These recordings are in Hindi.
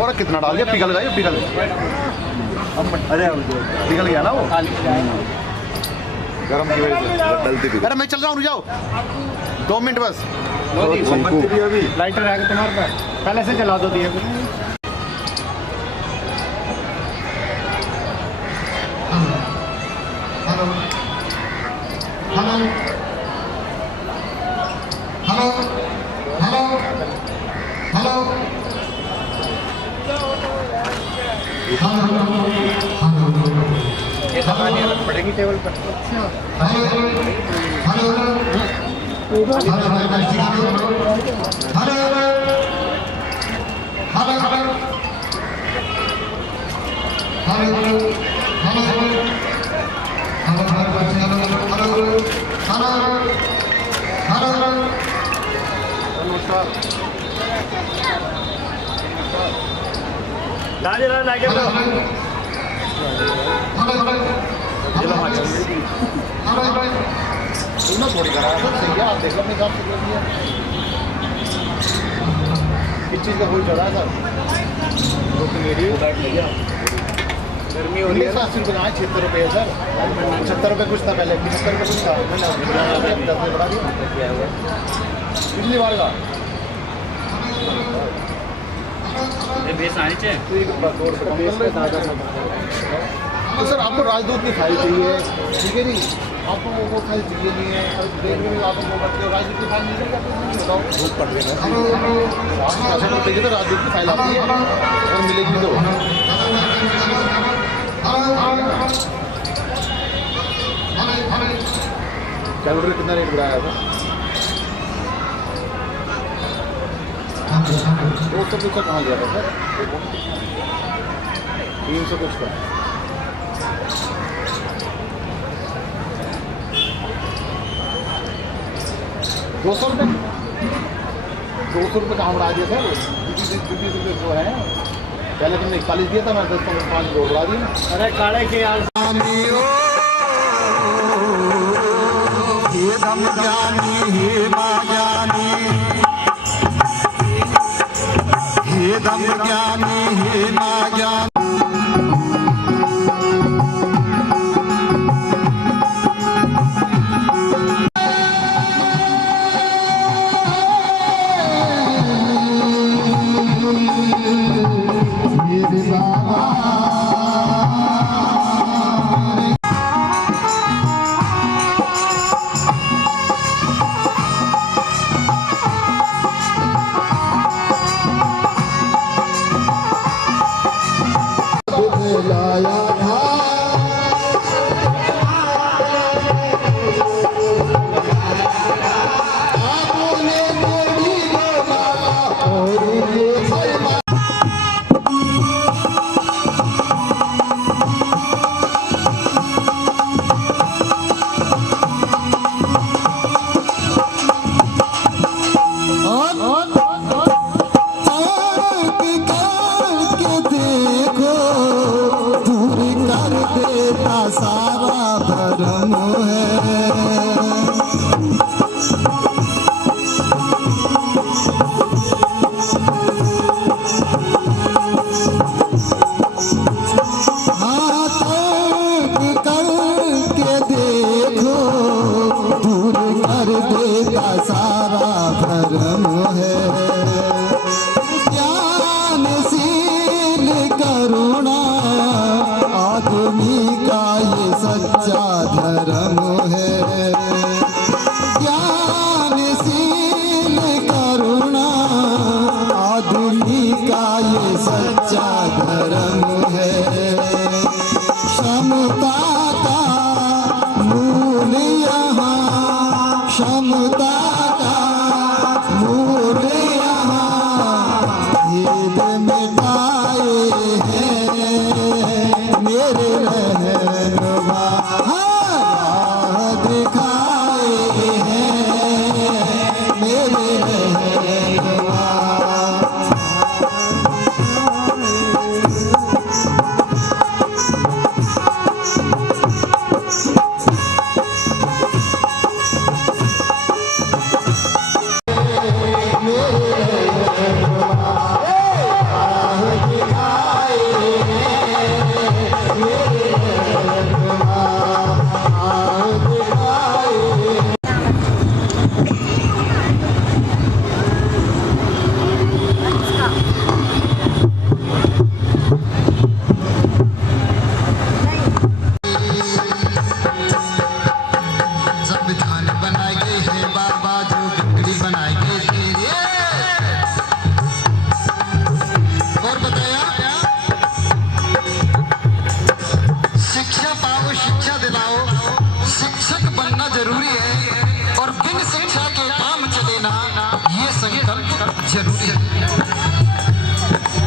और कितना डाल दिया, पिघल गया, पिघल गया। अरे पिघल गया ना वो गरम की वजह से डलती थी। अरे मैं चल रहा हूँ, रुक जाओ 2 मिनट बस। लाइटर है तुम्हारे पास, पहले से जला दो दिए। हेलो हेलो हेलो ये दबानी अलग पड़ेगी टेबल पर। थोड़ी करा सर, सही है, आप देख लो अपने हिसाब से कर दिया। किस चीज़ का फूल चढ़ा है सर? गर्मी हो रही है। 80 रुपये कहाँ, 76 रुपये है सर। 76 रुपये कुछ था पहले, 75 रुपये कुछ था। मैंने 10 रुपये बढ़ा दिया पिछली बार का। तो सर आपको राजदूत की फाइल चाहिए, ठीक है जी, आपको वो फाइल चाहिए नहीं है, देखने में आप वो करते हो, राजदूत की फाइल मिल जाएगी, बताओ धूप पड़ गया। आप देखिए तो राजदूत की फाइल आती है और मिलेगी तो कैलकुलेटर कितना रेट बढ़ाया था? 200 कुछ कहाँ गया था सर? 300 कुछ का। 200 रुपये, 200 रुपये कहाँ बढ़ा दिया सर? 20 रुपये जो है, पहले तुमने 41 दिया था, मैं 10-5 जोड़ बढ़ा दिया। अरे काले के यार हे धम ज्ञानी हे माँ ज्ञानी, हे धम ज्ञानी हे माँ ज्ञानी।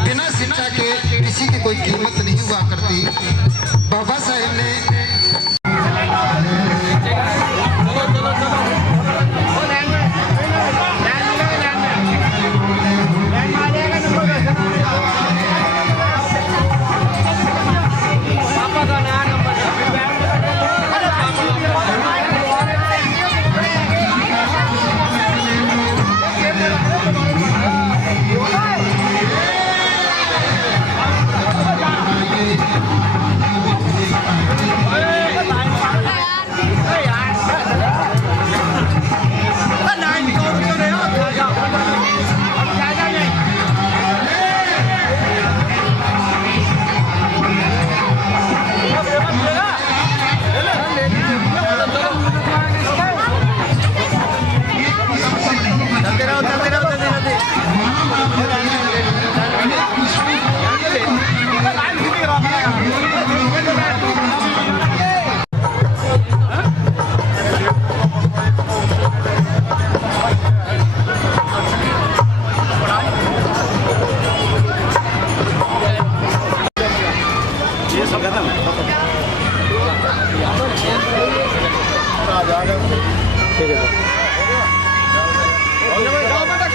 बिना शिक्षा के किसी की कोई कीमत नहीं हुआ करती। बाबा साहेब ने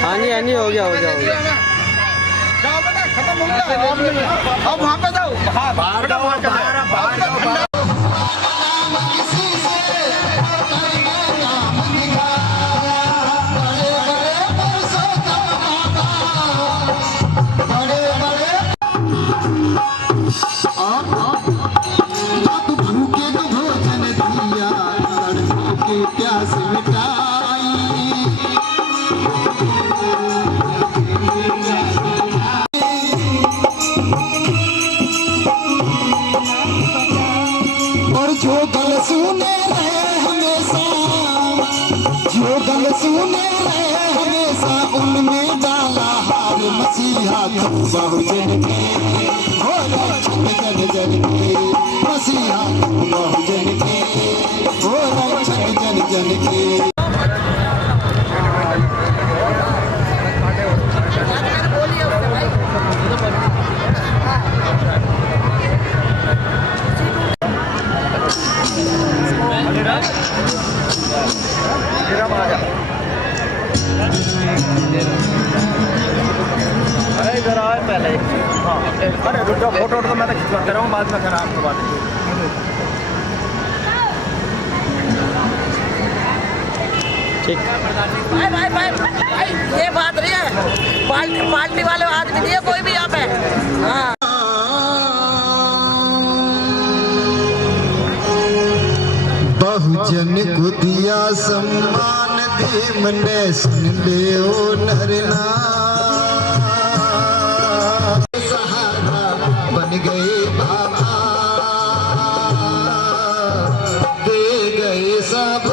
हाँ जी हो गया जाओ बेटा, खत्म हो गया। अब वहाँ पे जाओ, बाहर जाओ। जो गल सुने रहे हमेशा, जो गल सुने रहे हमेशा, उनमें डाला हार मसीहा बहुजन के, हो रक्षक जन जन के, मसीहा बहुजन के, हो रक्षक जन जन के। अरे इधर आए पहले। हाँ अरे रुक जाओ, फोटो तो मैं तो खिंचवाता रहूँ, बाद में करना आपको बात। ठीक। भाई ये बात नहीं है, पार्टी वाले आदमी नहीं है कोई भी यहाँ पे। हाँ बहुजन को दिया सम्मान, दे मने सुन ले ओ नरना, सहारा बन गए बाबा, दे गए सब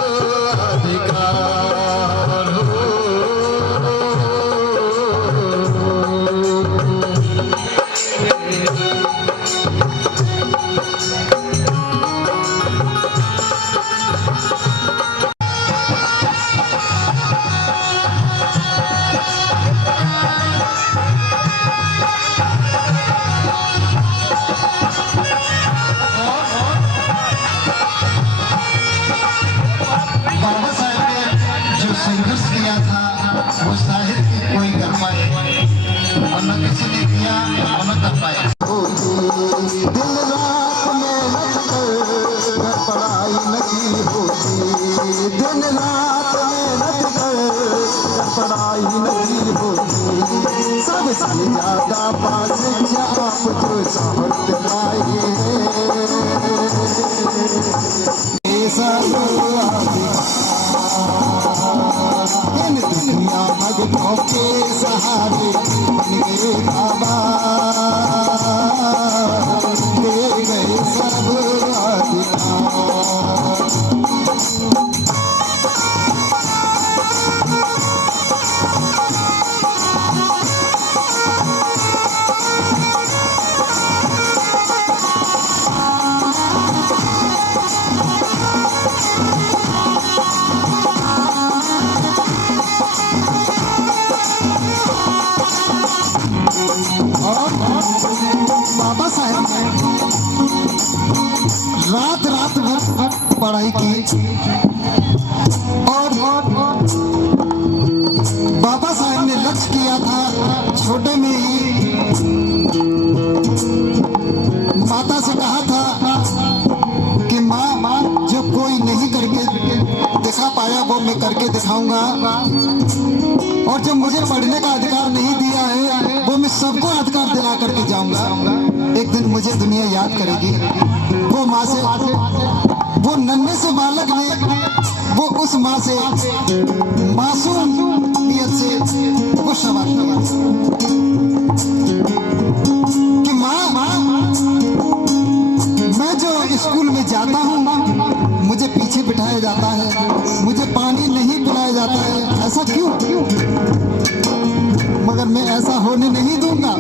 अधिकार हो। संघर्ष किया था वो साहित्य की कोई कर पाए, और न किसी ने किया और न कर पाए। दिन रात मेहनत कर पढ़ाई नहीं होती, दिन रात मेहनत कर पढ़ाई नहीं होती, सबसे ज्यादा पास आप जो साहब लाए दुनिया भगतों के सहारे बन गए बाबा, दे गए सब अधिकार। पढ़ाई की और बाबा साहब ने लक्ष्य किया था छोटे में ही, माता से कहा था कि माँ जो कोई नहीं करके दिखा पाया वो मैं करके दिखाऊंगा, और जो मुझे पढ़ने का अधिकार नहीं दिया है वो मैं सबको अधिकार दिला करके जाऊंगा। एक दिन मुझे दुनिया याद करेगी। वो माँ से, वो नन्हे से बालक ने वो उस माँ से मासूम नियत से वो सवाल किया कि माँ मैं जो स्कूल में जाता हूँ मुझे पीछे बिठाया जाता है, मुझे पानी नहीं पिलाया जाता है, ऐसा क्यों? मगर मैं ऐसा होने नहीं दूंगा।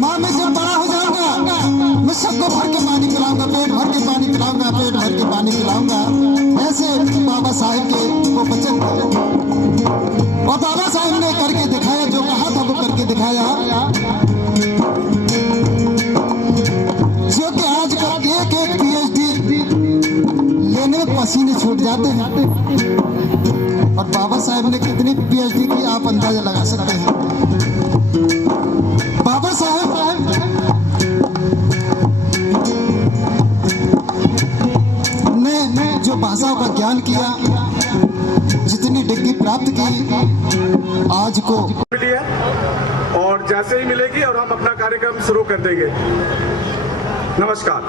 माँ मैं जब बड़ा हो जाऊंगा मैं सबको भर के पानी पिलाऊंगा, पेट भर के पानी पिलाऊंगा, पेट भर के पानी पिलाऊंगा। ऐसे बाबा साहब के वो वचन थे और बाबा साहब ने करके दिखाया, जो कहा था वो करके दिखाया, जो कि आज का एक PhD लेने में पसीने छूट जाते हैं। और बाबा साहब ने कितनी PhD की आप अंदाजा लगा सकते हैं। बाबा साहब ने जो भाषाओं का ज्ञान किया, जितनी डिग्री प्राप्त की, आज को मिली है और जैसे ही मिलेगी और हम अपना कार्यक्रम शुरू कर देंगे। नमस्कार।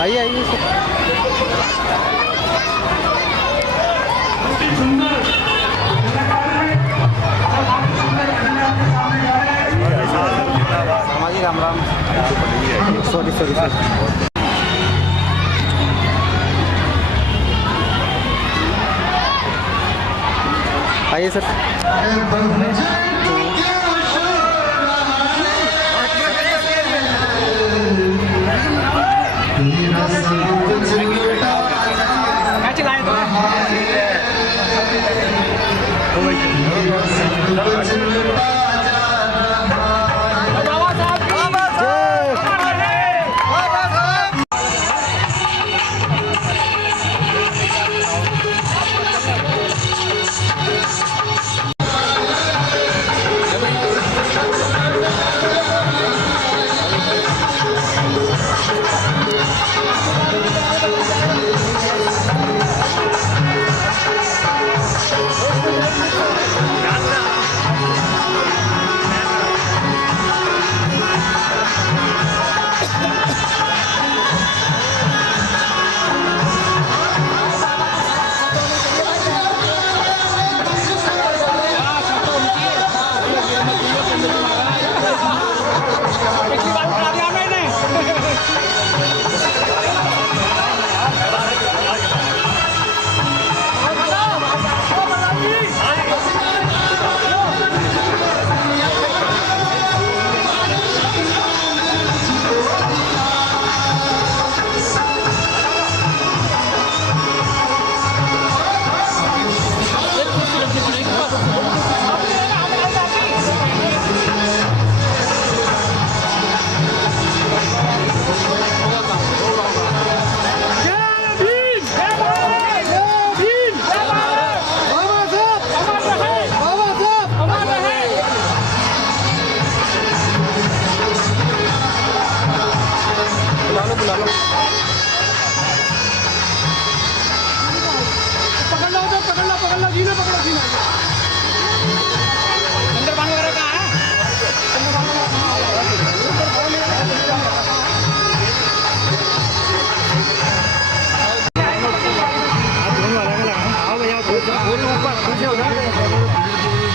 आइए आइए सर। सामाजिक Ram Ram, sorry sorry sir. आइए सर।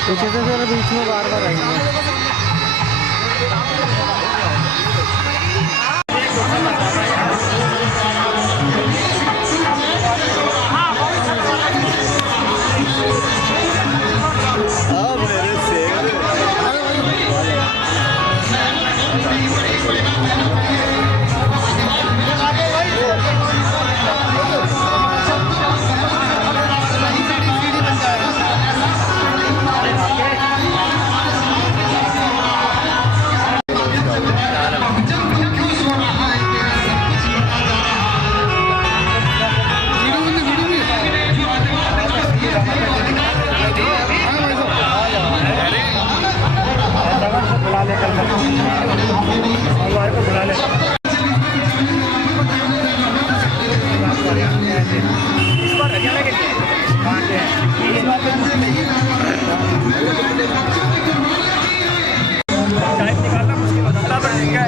पीछे से सर बीच में बार बार आएंगे। इस बार हरियाणा के लिए बांटे हैं, इस बार टाइम निकालना मुश्किल होता है, ठीक है।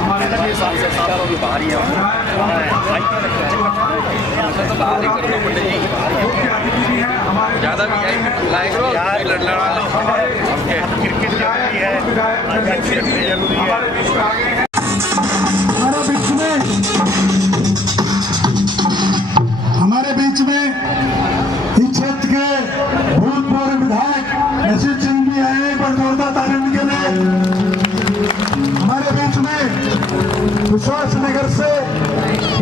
हमारे हिसाब से सालों की बाहरी है, ज़्यादा भी है, क्रिकेट जरूरी है, जरूरी है। हमारे बीच में इस क्षेत्र के भूतपूर्व विधायक नसीब सिंह भी आए, एक बार जोरदार ताली उनके लिए। हमारे बीच में विश्वास नगर से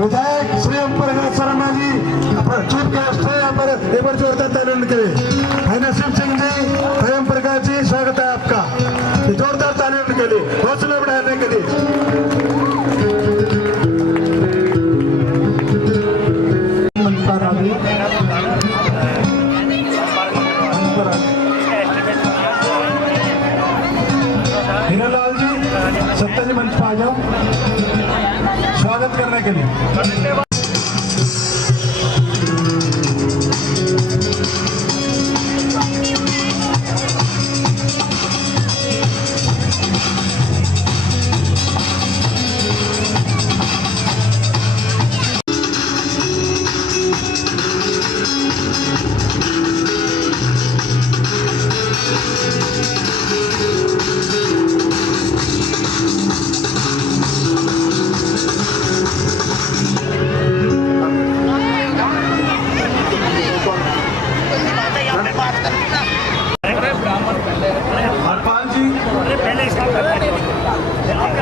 विधायक श्री ओम प्रकाश शर्मा जी चीफ गेस्ट है, यहाँ पर एक बार जोरदार ताली उनके लिए। भाई नसीब सिंह जी, भाई ओम प्रकाश जी, स्वागत है आपका। जोरदार ताली उनके लिए, हौसला बढ़ाने के लिए। हीरालाल जी सत्ता मंच पर आ जाओ स्वागत करने के लिए।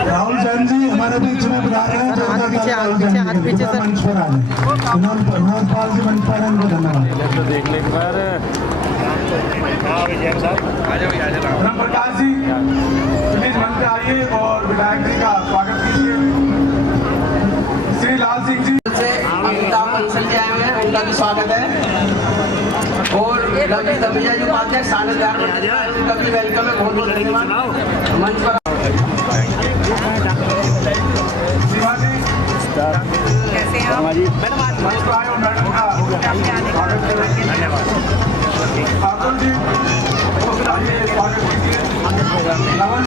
राहुल जैन जी हमारे बीच में बुला रहे हैं, हाथ पीछे सर मंच पर आ जाए। विनोद पाल जी मंच पर आने को धन्यवाद। देखने के बाद राम प्रकाश जी प्लीज मंच पे आइए और विधायक जी का स्वागत कीजिए। श्री लाल सिंह जी से अमिताभ बच्चन जी आए हुए हैं, उनका भी स्वागत है। और लवली दमिया जी उपाध्यक्ष सानदार उनका भी वेलकम है, बहुत बहुत धन्यवाद। मंच पर कैसे हैं आप? मंच पर आए और मैडम का स्वागत करें। धन्यवाद। ठाकुर जी आइए, स्वागत कीजिए। नवन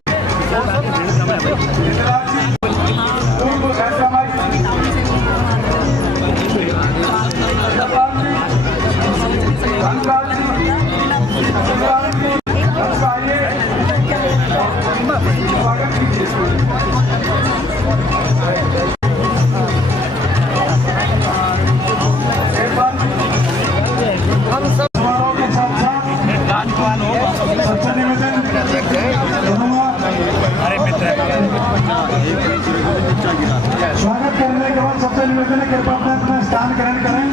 स्वागत करने के बाद सबसे निवेदन है कृपया अपना स्थान ग्रहण करें।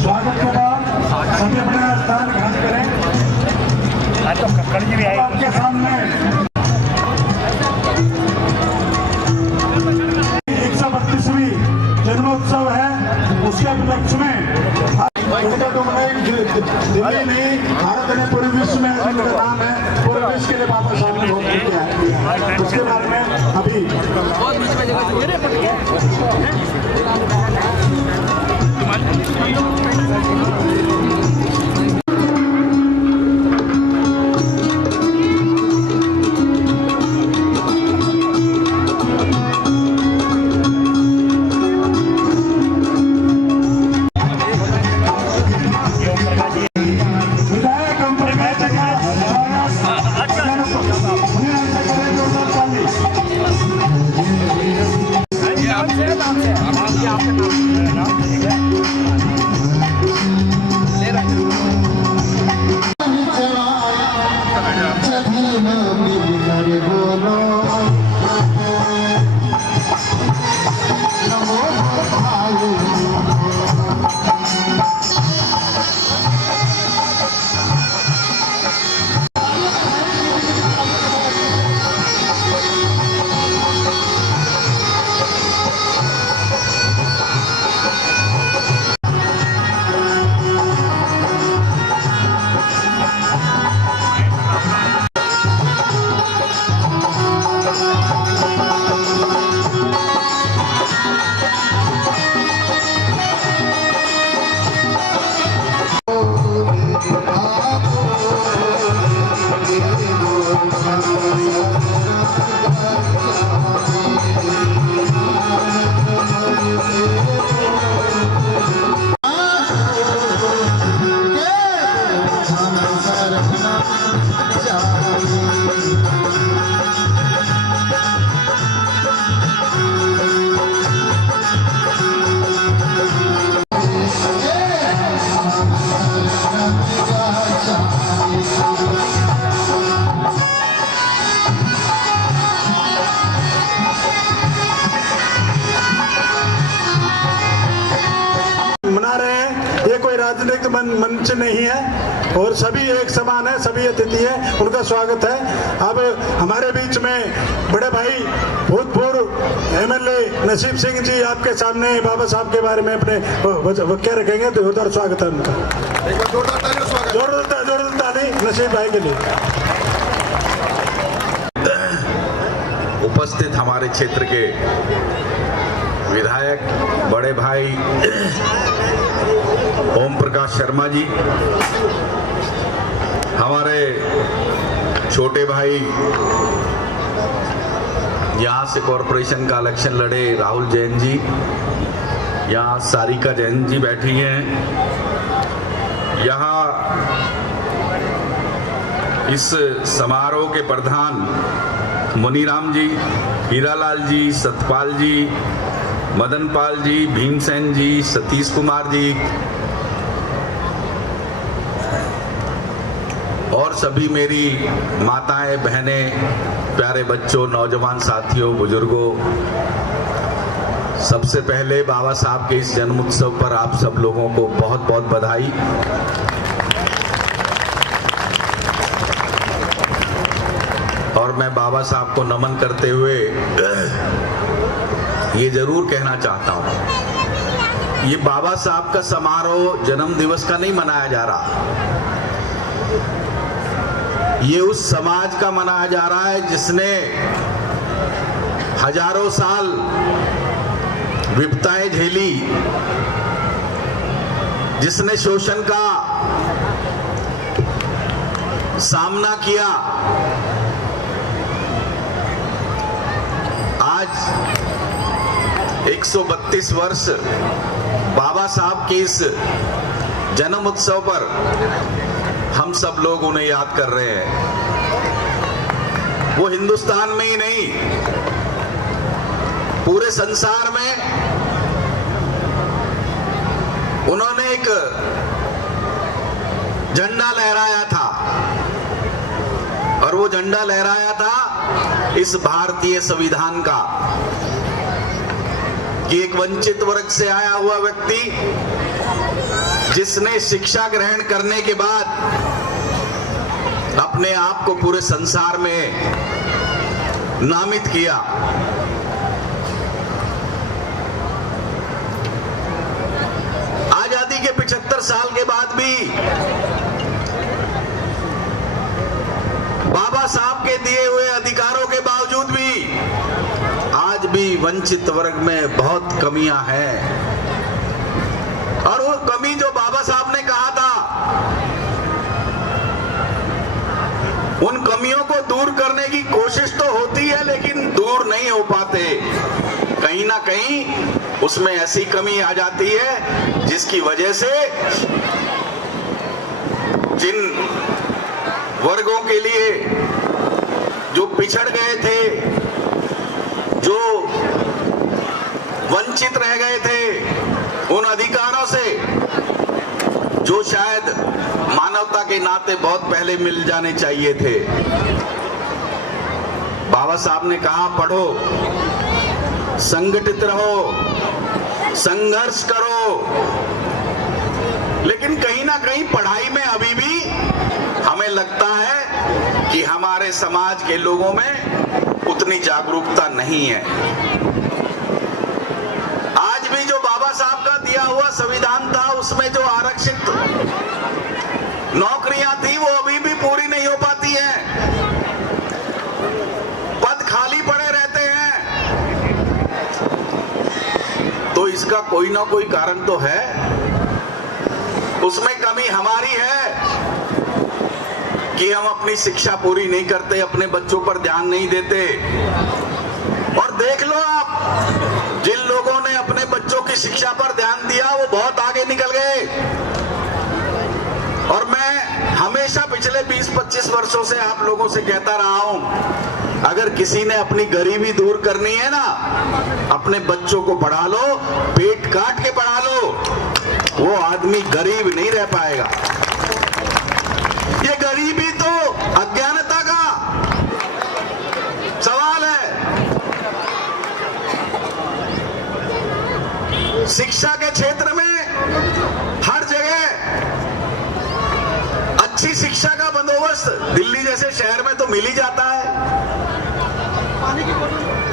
स्वागत के बाद सभी अपना स्थान ग्रहण करें। आपके सामने 132वीं जन्मोत्सव है, उसके उपलक्ष्य में दिल्ली नहीं भारत ने पूरे विश्व में उनका नाम है, पूरे विश्व के लिए बाबा साहब ने बहुत किया है। उसके बारे में अभी मंच नहीं है और सभी एक समान है, सभी अतिथि हैं, उनका स्वागत है। अब हमारे बीच में बड़े भाई भूतपूर्व एमएलए नसीब सिंह जी आपके सामने बाबा साहब के बारे में अपने वाक्य रखेंगे, तो जोरदार स्वागत है उनका। जोरदार ताली नसीब भाई के लिए। उपस्थित हमारे क्षेत्र के विधायक बड़े भाई ओम प्रकाश शर्मा जी, हमारे छोटे भाई यहाँ से कॉरपोरेशन का इलेक्शन लड़े राहुल जैन जी, यहाँ सारिका जैन जी बैठी हैं, यहाँ इस समारोह के प्रधान मुनीराम जी, हीरालाल जी, सतपाल जी, मदन पाल जी, भीमसेन जी, सतीश कुमार जी और सभी मेरी माताएं, बहनें, प्यारे बच्चों, नौजवान साथियों, बुजुर्गों, सबसे पहले बाबा साहब के इस जन्म उत्सव पर आप सब लोगों को बहुत बहुत बधाई। और मैं बाबा साहब को नमन करते हुए ये जरूर कहना चाहता हूं, ये बाबा साहब का समारोह जन्म दिवस का नहीं मनाया जा रहा, ये उस समाज का मनाया जा रहा है जिसने हजारों साल विपदाएं झेली, जिसने शोषण का सामना किया। आज 132 वर्ष बाबा साहब के इस जन्म उत्सव पर हम सब लोग उन्हें याद कर रहे हैं। वो हिंदुस्तान में ही नहीं, पूरे संसार में उन्होंने एक झंडा लहराया था, और वो झंडा लहराया था इस भारतीय संविधान का, कि एक वंचित वर्ग से आया हुआ व्यक्ति जिसने शिक्षा ग्रहण करने के बाद अपने आप को पूरे संसार में नामित किया। आजादी के 75 साल के बाद भी बाबा साहब के दिए हुए अधिकारों के बावजूद भी आज भी वंचित वर्ग में बहुत कमियां हैं, और वो कमी जो बाबा साहब ने कहा था, उन कमियों को दूर करने की कोशिश तो होती है लेकिन दूर नहीं हो पाते। कहीं ना कहीं उसमें ऐसी कमी आ जाती है जिसकी वजह से जिन वर्गों के लिए जो पिछड़ गए थे, जो वंचित रह गए थे उन अधिकारों से, जो शायद मानवता के नाते बहुत पहले मिल जाने चाहिए थे। बाबा साहब ने कहा, पढ़ो, संगठित रहो, संघर्ष करो, लेकिन कहीं ना कहीं पढ़ाई में अभी भी हमें लगता है कि हमारे समाज के लोगों में उतनी जागरूकता नहीं है। आज भी जो बाबा साहब का दिया हुआ संविधान था, उसमें जो आरक्षित नौकरियां थी वो अभी भी पूरी नहीं हो पाती हैं, पद खाली पड़े रहते हैं। तो इसका कोई ना कोई कारण तो है, उसमें कमी हमारी है कि हम अपनी शिक्षा पूरी नहीं करते, अपने बच्चों पर ध्यान नहीं देते। और देख लो आप, जिन लोगों ने अपने बच्चों की शिक्षा पर ध्यान दिया वो बहुत आगे निकल गए। और मैं हमेशा पिछले 20-25 वर्षों से आप लोगों से कहता रहा हूं, अगर किसी ने अपनी गरीबी दूर करनी है ना, अपने बच्चों को पढ़ा लो, पेट काट के पढ़ा लो, वो आदमी गरीब नहीं रह पाएगा। ये गरीबी तो अज्ञानता का सवाल है। शिक्षा के क्षेत्र में हर जगह अच्छी शिक्षा का बंदोबस्त दिल्ली जैसे शहर में तो मिल ही जाता है,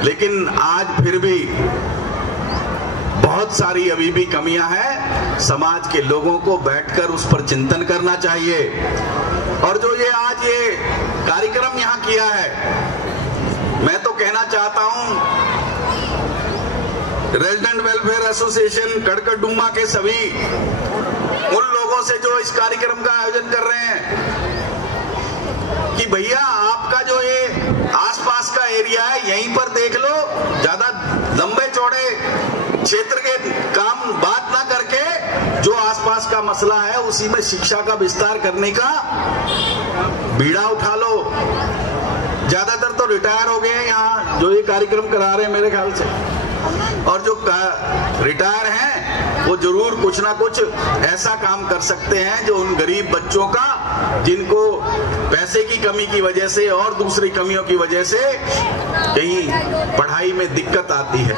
लेकिन आज फिर भी बहुत सारी अभी भी कमियां हैं। समाज के लोगों को बैठकर उस पर चिंतन करना चाहिए। और जो ये आज ये कार्यक्रम यहां किया है, मैं तो कहना चाहता हूं रेजिडेंट वेलफेयर एसोसिएशन कड़कड़डुम्मा के सभी उन लोगों से जो इस कार्यक्रम का आयोजन कर रहे हैं कि भैया आपका जो ये आसपास का एरिया है यहीं पर देख लो, ज्यादा लंबे चौड़े क्षेत्र के काम बात ना करके जो आसपास का मसला है उसी में शिक्षा का विस्तार करने का बीड़ा उठा लो। ज्यादातर तो रिटायर हो गए हैं यहाँ जो ये कार्यक्रम करा रहे हैं मेरे ख्याल से, और जो रिटायर हैं वो जरूर कुछ ना कुछ ऐसा काम कर सकते हैं जो उन गरीब बच्चों का, जिनको पैसे की कमी की वजह से और दूसरी कमियों की वजह से कहीं पढ़ाई में दिक्कत आती है।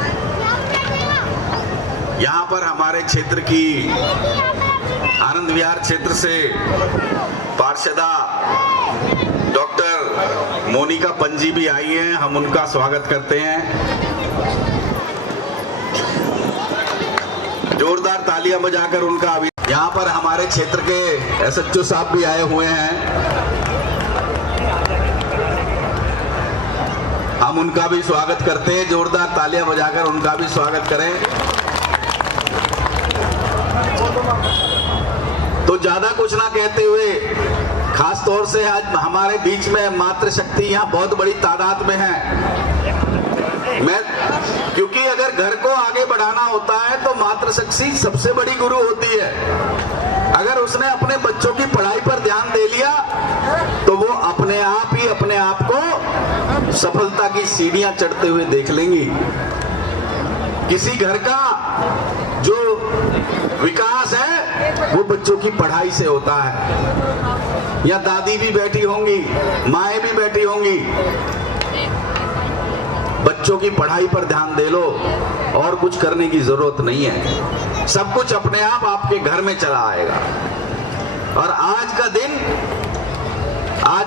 यहाँ पर हमारे क्षेत्र की आनंद विहार क्षेत्र से पार्षदा डॉक्टर मोनिका पंजी भी आई हैं, हम उनका स्वागत करते हैं। जोरदार तालियां बजाकर उनका यहाँ पर हमारे क्षेत्र के एसएचओ साहब भी आए हुए हैं, हम उनका भी स्वागत करते हैं। जोरदार तालियां बजाकर उनका भी स्वागत करें। तो ज्यादा कुछ ना कहते हुए, खास तौर से आज हमारे बीच में मातृशक्ति यहाँ बहुत बड़ी तादाद में है। क्योंकि अगर घर को आगे बढ़ाना होता है तो मातृशक्ति सबसे बड़ी गुरु होती है। अगर उसने अपने बच्चों की पढ़ाई पर ध्यान दे लिया तो वो अपने आप ही अपने आप को सफलता की सीढ़ियां चढ़ते हुए देख लेंगी। किसी घर का जो विकास है वो बच्चों की पढ़ाई से होता है। या दादी भी बैठी होंगी, माएं भी बैठी होंगी, बच्चों की पढ़ाई पर ध्यान दे लो, और कुछ करने की जरूरत नहीं है। सब कुछ अपने आप आपके घर में चला आएगा। और आज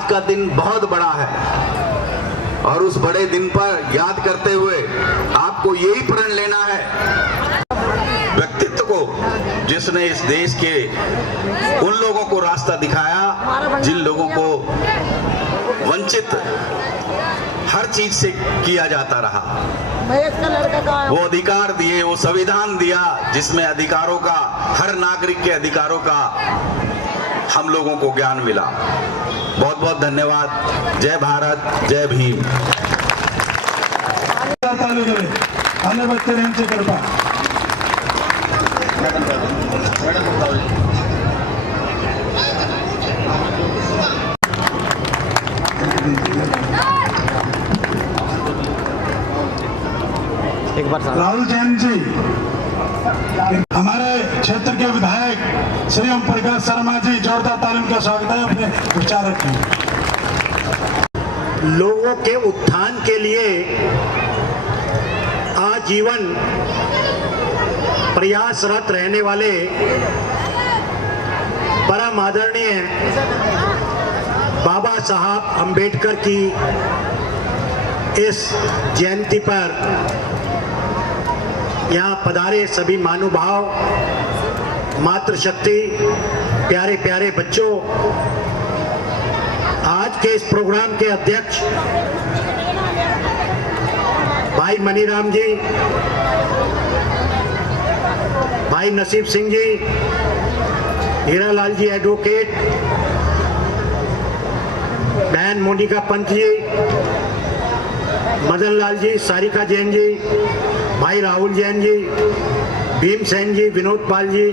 का दिन बहुत बड़ा है, और उस बड़े दिन पर याद करते हुए आपको यही प्रण लेना है, व्यक्तित्व को जिसने इस देश के उन लोगों को रास्ता दिखाया जिन लोगों को वंचित हर चीज से किया जाता रहा, वो अधिकार दिए, वो संविधान दिया जिसमें अधिकारों का, हर नागरिक के अधिकारों का हम लोगों को ज्ञान मिला। बहुत बहुत धन्यवाद। जय भारत, जय भीम। एक बार राहुल जैन जी, हमारे क्षेत्र के विधायक श्री ओम प्रकाश शर्मा जी, जोरदार तालियों का स्वागत है। अपने विचार रखें। लोगों के उत्थान के लिए आजीवन प्रयासरत रहने वाले परम आदरणीय बाबा साहब अंबेडकर की इस जयंती पर यहाँ पधारे सभी महानुभाव, मातृशक्ति, प्यारे प्यारे बच्चों, आज के इस प्रोग्राम के अध्यक्ष भाई मनीराम जी, भाई नसीब सिंह जी, हीरालाल जी एडवोकेट, बहन मोनिका पंत जी, मदन लाल जी, सारिका जैन जी, भाई राहुल जैन जी, भीम सेन जी, विनोद पाल जी,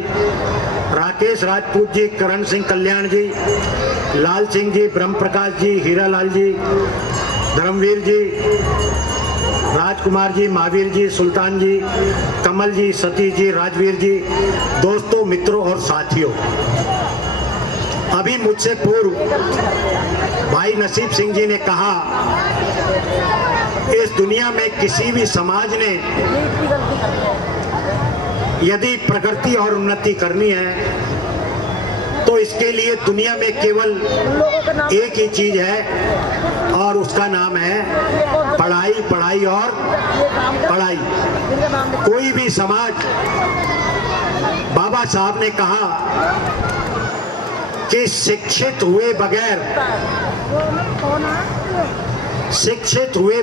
राकेश राजपूत जी, करण सिंह कल्याण जी, लाल सिंह जी, ब्रह्म प्रकाश जी, हीरालाल जी, धर्मवीर जी, राजकुमार जी, महावीर जी, सुल्तान जी, कमल जी, सतीश जी, राजवीर जी, दोस्तों, मित्रों और साथियों, अभी मुझसे पूर्व भाई नसीब सिंह जी ने कहा, इस दुनिया में किसी भी समाज ने यदि प्रगति और उन्नति करनी है तो इसके लिए दुनिया में केवल एक ही चीज है और उसका नाम है पढ़ाई, पढ़ाई और पढ़ाई। कोई भी समाज, बाबा साहब ने कहा कि शिक्षित हुए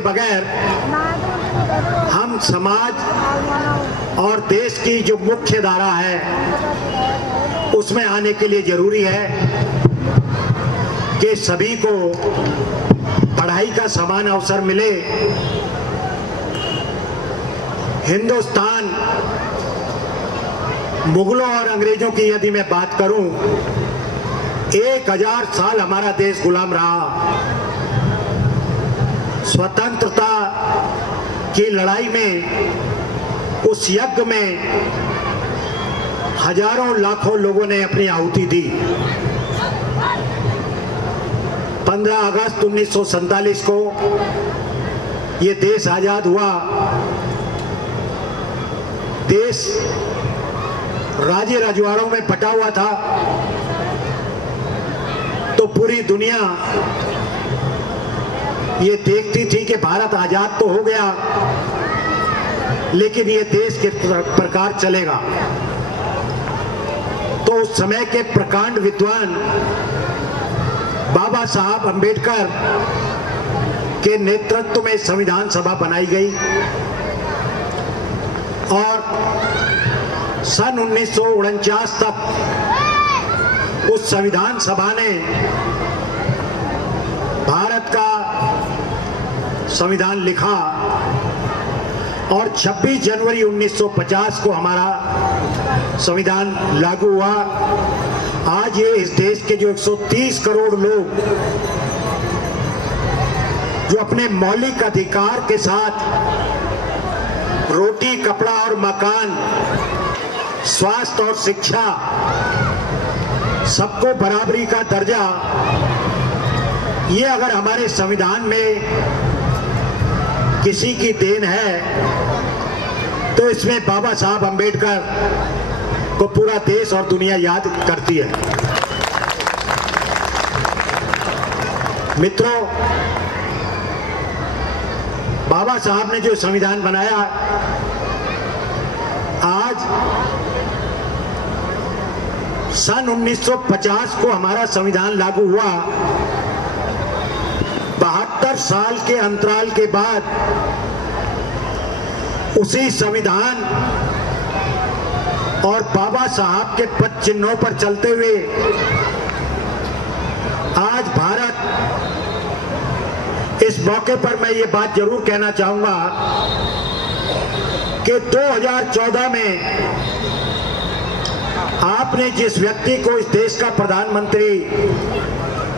बगैर हम समाज और देश की जो मुख्य धारा है उसमें आने के लिए जरूरी है कि सभी को पढ़ाई का समान अवसर मिले। हिंदुस्तान, मुगलों और अंग्रेजों की यदि मैं बात करूं, 1000 साल हमारा देश गुलाम रहा। स्वतंत्रता की लड़ाई में, उस यज्ञ में हजारों लाखों लोगों ने अपनी आहुति दी। 15 अगस्त 1947 को ये देश आजाद हुआ। देश राज्य रजवाड़ों में बटा हुआ था, तो पूरी दुनिया ये देखती थी कि भारत आजाद तो हो गया, लेकिन ये देश किस प्रकार चलेगा। तो उस समय के प्रकांड विद्वान बाबा साहब अंबेडकर के नेतृत्व में संविधान सभा बनाई गई और सन 1949 तक उस संविधान सभा ने भारत का संविधान लिखा और 26 जनवरी 1950 को हमारा संविधान लागू हुआ। आज ये इस देश के जो 130 करोड़ लोग जो अपने मौलिक अधिकार के साथ रोटी, कपड़ा और मकान, स्वास्थ्य और शिक्षा, सबको बराबरी का दर्जा, ये अगर हमारे संविधान में किसी की देन है तो इसमें बाबा साहब अंबेडकर को पूरा देश और दुनिया याद करती है। मित्रों, बाबा साहब ने जो संविधान बनाया, आज सन 1950 को हमारा संविधान लागू हुआ। 72 साल के अंतराल के बाद उसी संविधान और बाबा साहब के पद चिन्हों पर चलते हुए आज भारत, इस मौके पर मैं ये बात जरूर कहना चाहूंगा कि 2014 में आपने जिस व्यक्ति को इस देश का प्रधानमंत्री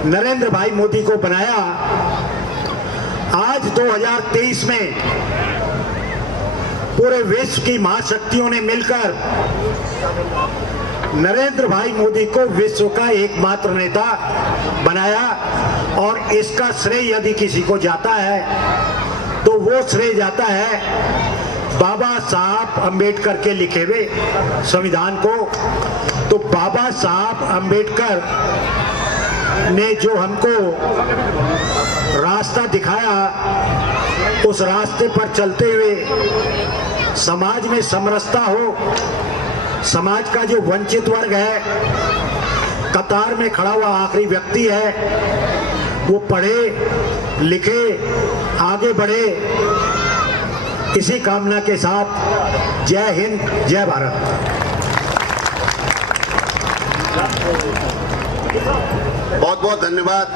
नरेंद्र भाई मोदी को बनाया, आज 2023 में पूरे विश्व की महाशक्तियों ने मिलकर नरेंद्र भाई मोदी को विश्व का एकमात्र नेता बनाया। और इसका श्रेय यदि किसी को जाता है तो वो श्रेय जाता है बाबा साहब अंबेडकर के लिखे हुए संविधान को। तो बाबा साहब अंबेडकर ने जो हमको रास्ता दिखाया, उस रास्ते पर चलते हुए समाज में समरसता हो, समाज का जो वंचित वर्ग है, कतार में खड़ा हुआ आखिरी व्यक्ति है, वो पढ़े लिखे आगे बढ़े, इसी कामना के साथ जय हिंद, जय भारत। बहुत बहुत धन्यवाद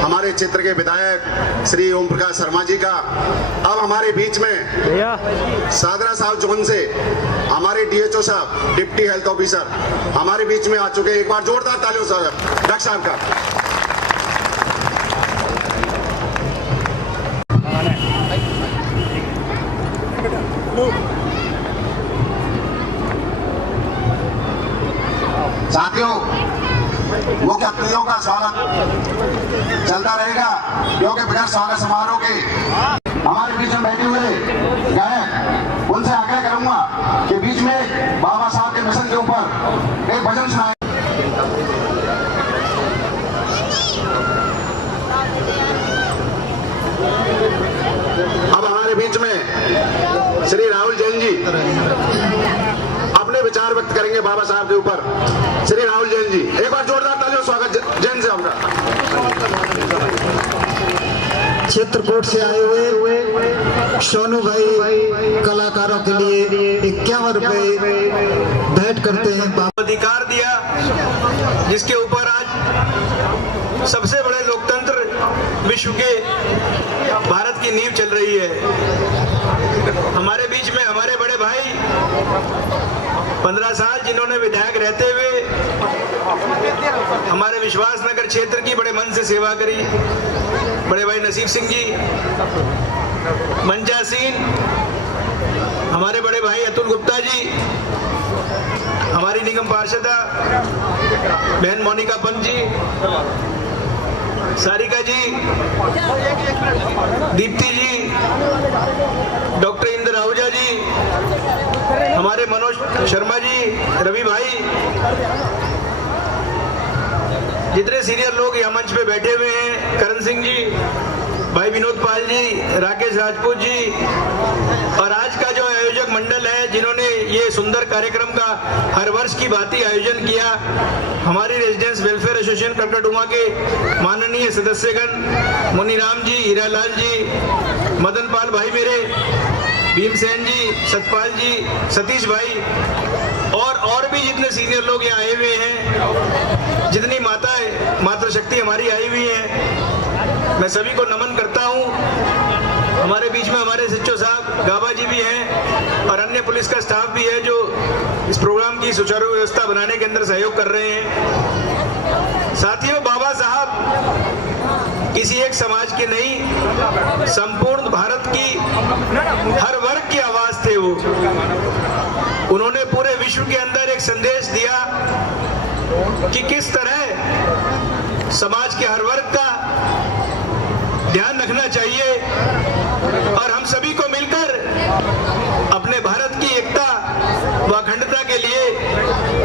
हमारे क्षेत्र के विधायक श्री ओम प्रकाश शर्मा जी का। अब हमारे बीच में सादरा साहब जोन से हमारे डीएचओ साहब, डिप्टी हेल्थ ऑफिसर हमारे बीच में आ चुके हैं। एक बार जोरदार तालियों से डॉक्टर साहब का। साथियों, मुख्य अतिथियों का स्वागत चलता रहेगा, क्योंकि बिना स्वागत समारोह के हमारे बीच में बैठे हुए गायक, उनसे आग्रह करूंगा कि बीच में बाबा साहब के मिशन के ऊपर एक भजन सुनाए। व्यक्त करेंगे बाबा साहब के ऊपर, श्री राहुल जैन जी। एक बार जोरदार तालियों स्वागत जैन से आपका। चित्रकूट से आए हुए सोनू भाई कलाकारों के लिए 51 रुपए भेंट करते हैं। अधिकार दिया जिसके ऊपर आज सबसे बड़े लोकतंत्र विश्व के भारत की नींव चल रही है। हमारे बीच में हमारे बड़े भाई 15 साल जिन्होंने विधायक रहते हुए हमारे विश्वास नगर क्षेत्र की बड़े मन से सेवा करी, बड़े भाई नसीब सिंह जी, मंजा सिंह, हमारे बड़े भाई अतुल गुप्ता जी, हमारी निगम पार्षदा बहन मोनिका पंत जी, सारिका जी, दीप्ति जी, डॉक्टर इंद्र आहूजा जी, हमारे मनोज शर्मा जी, रवि भाई, जितने सीनियर लोग यहाँ मंच पे बैठे हुए हैं, करण सिंह जी, भाई विनोद पाल जी, राकेश राजपूत जी, और आज का जो आयोजक मंडल है जिन्होंने ये सुंदर कार्यक्रम का हर वर्ष की भांति आयोजन किया, हमारी रेजिडेंस वेलफेयर एसोसिएशन कटकटुमा के माननीय सदस्यगण मुनीराम जी, हीरालाल जी, मदन पाल भाई मेरे, भीमसेन जी, सतपाल जी, सतीश भाई, और भी जितने सीनियर लोग यहाँ आए हुए हैं, जितनी मातृशक्ति हमारी आई हुई है, मैं सभी को नमन करता हूँ। हमारे बीच में हमारे सचिव साहब गाबा जी भी हैं और अन्य पुलिस का स्टाफ भी है जो इस प्रोग्राम की सुचारू व्यवस्था बनाने के अंदर सहयोग कर रहे हैं। साथियों, बाबा साहब किसी एक समाज के नहीं, संपूर्ण भारत की हर वर्ग की आवाज थे वो। उन्होंने पूरे विश्व के अंदर एक संदेश दिया कि किस तरह समाज के हर वर्ग का ध्यान रखना चाहिए और हम सभी को मिलकर अपने भारत की एकता व अखंडता के लिए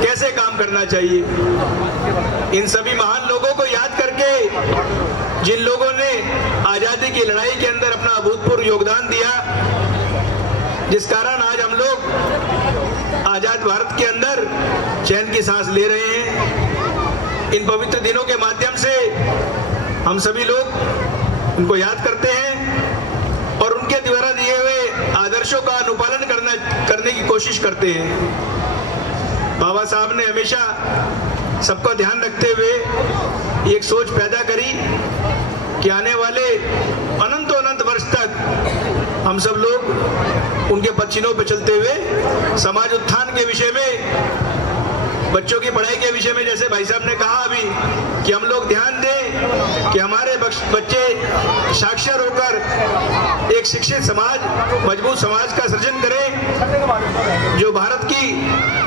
कैसे काम करना चाहिए। इन सभी महान लोगों को याद करके, जिन लोगों ने आजादी की लड़ाई के अंदर अपना अभूतपूर्व योगदान दिया, जिस कारण आज हम लोग आजाद भारत के अंदर चैन की सांस ले रहे हैं, इन पवित्र दिनों के माध्यम से हम सभी लोग उनको याद करते हैं और उनके द्वारा दिए हुए आदर्शों का अनुपालन करने की कोशिश करते हैं। बाबा साहब ने हमेशा सबका ध्यान रखते हुए एक सोच पैदा करी कि आने वाले अनंत वर्ष तक हम सब लोग उनके पदचिन्हों पर चलते हुए समाज उत्थान के विषय में, बच्चों की पढ़ाई के विषय में, जैसे भाई साहब ने कहा अभी कि हम लोग ध्यान दें कि हमारे बच्चे साक्षर होकर एक शिक्षित समाज, मजबूत समाज का सृजन करें जो भारत की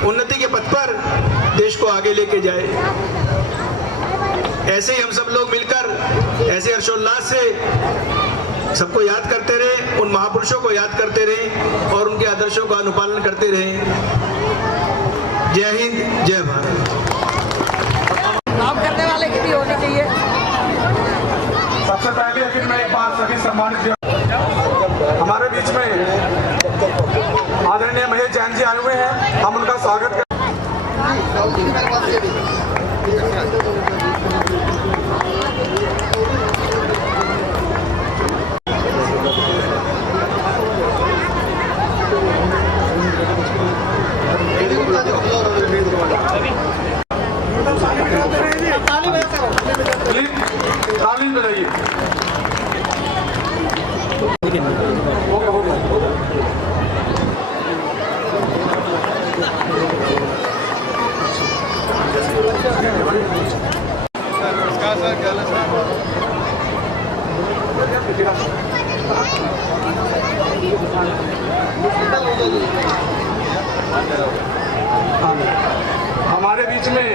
उन्नति के पथ पर देश को आगे लेके जाए। ऐसे ही हम सब लोग मिलकर ऐसे हर्षोल्लास से सबको याद करते रहे, उन महापुरुषों को याद करते रहे और उनके आदर्शों का अनुपालन करते रहे। जय हिंद, जय भारत। काम करने वाले की भी होनी चाहिए। सबसे पहले फिर मैं एक बार सभी सम्मानित हमारे बीच में आदरणीय महेश जैन जी आए हुए हैं, हम उनका स्वागत करते हैं। ताली बजाइए। हमारे बीच में